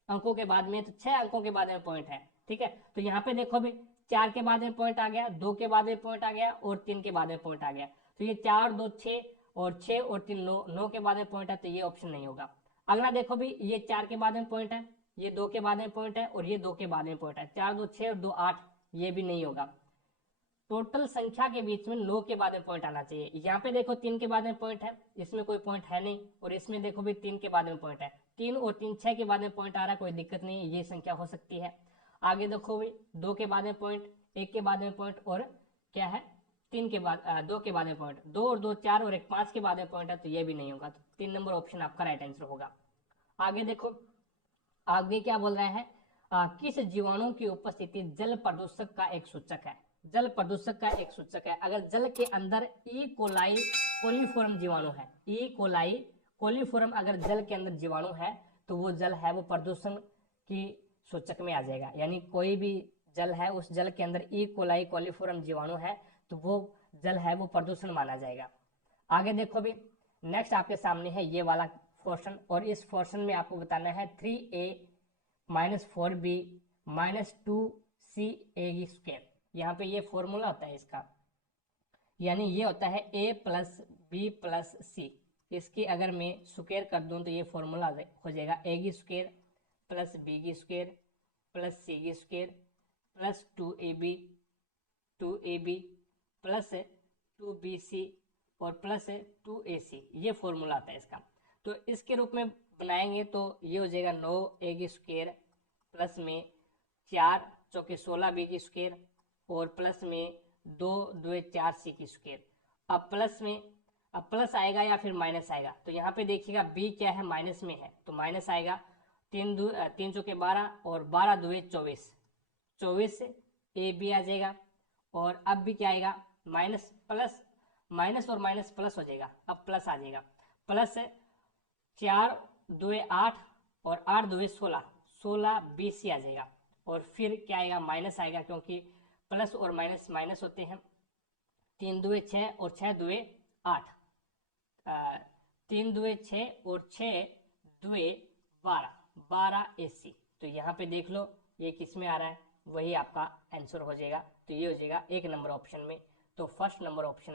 अंकों के बाद में, तो 6 अंकों के बाद में पॉइंट है, ठीक है। तो यहाँ पे देखो भी 4 के बाद में पॉइंट आ गया, 2 के बाद में पॉइंट आ गया और 3 के बाद में पॉइंट आ गया। तो ये 4 2 6 और 6 और 3 9, 9 के बाद में पॉइंट है तो ये ऑप्शन नहीं होगा। अगला देखो भी, ये 4 के बाद में पॉइंट है, ये 2 के बाद में पॉइंट है और ये 2 के बाद में पॉइंट है। 4 2 6 और 2 8, ये भी नहीं होगा। टोटल संख्या के बीच में 9 के बाद में पॉइंट आना चाहिए। यहाँ पे देखो 3 के बाद में पॉइंट है, इसमें कोई पॉइंट है नहीं और इसमें देखो भी 3 के बाद में पॉइंट है। 3 और 3 6 के बाद में पॉइंट आ रहा है, कोई दिक्कत नहीं है, ये संख्या हो सकती है। आगे देखो भी 2 के बाद में पॉइंट, 1 के बाद में पॉइंट और क्या है 3 के बाद 2 के बाद में पॉइंट, 2 और 2 4 और 1 5 के बाद में पॉइंट है तो ये भी नहीं होगा। तो 3 नंबर ऑप्शन आपका राइट आंसर होगा। आगे देखो, आगे क्या बोल रहे हैं, किस जीवाणु की उपस्थिति जल प्रदूषक का एक सूचक है। जल प्रदूषक का एक सूचक है। अगर जल के अंदर ई कोलाई कोलीफॉर्म जीवाणु है, ई कोलाई कोलीफॉर्म अगर जल के अंदर जीवाणु है तो वो जल है वो प्रदूषण की सूचक में आ जाएगा। यानी कोई भी जल है उस जल के अंदर ई कोलाई कोलीफॉर्म जीवाणु है तो वो जल है वो प्रदूषण माना जाएगा। आगे देखो भी, नेक्स्ट आपके सामने है ये वाला पोर्शन और इस पोर्शन में आपको बताना है 3a minus 4b minus 2ca square. यहाँ पे ये फॉर्मूला होता है इसका, यानी ये होता है a प्लस बी प्लस सी। इसकी अगर मैं स्क्वायर कर दूं तो ये फॉर्मूला हो जाएगा a की स्क्वायर प्लस बी की स्क्वायर प्लस सी की square plus 2ab 2ab plus 2bc और प्लस 2ac, ये फॉर्मूला आता है इसका। तो इसके रूप में बनाएंगे तो ये हो जाएगा 9a की स्क्वायर प्लस में 4 चौके 16b की स्क्वायर और प्लस में 2 2 4c की स्क्वायर। अब प्लस आएगा या फिर माइनस आएगा, तो यहाँ पे देखिएगा b क्या है, माइनस में है, तो माइनस आएगा। 3 चौके 12 और 12 2 24, 24 ए बी आ जाएगा। और अब भी क्या आएगा, माइनस प्लस, माइनस और माइनस प्लस हो जाएगा, अब प्लस आ जाएगा। प्लस 4 2 8 और 8 2 16, 16 BC आ जाएगा। और फिर क्या आएगा, माइनस आएगा, क्योंकि प्लस और माइनस माइनस होते हैं। 3 2 6 और 6 2 8, 3 2 6 और 6 2 12, 12 AC। तो यहाँ पे देख लो ये किस में आ रहा है, वही आपका आंसर हो जाएगा। तो ये हो जाएगा 1 नंबर ऑप्शन में। तो फर्स्ट नंबर ऑप्शन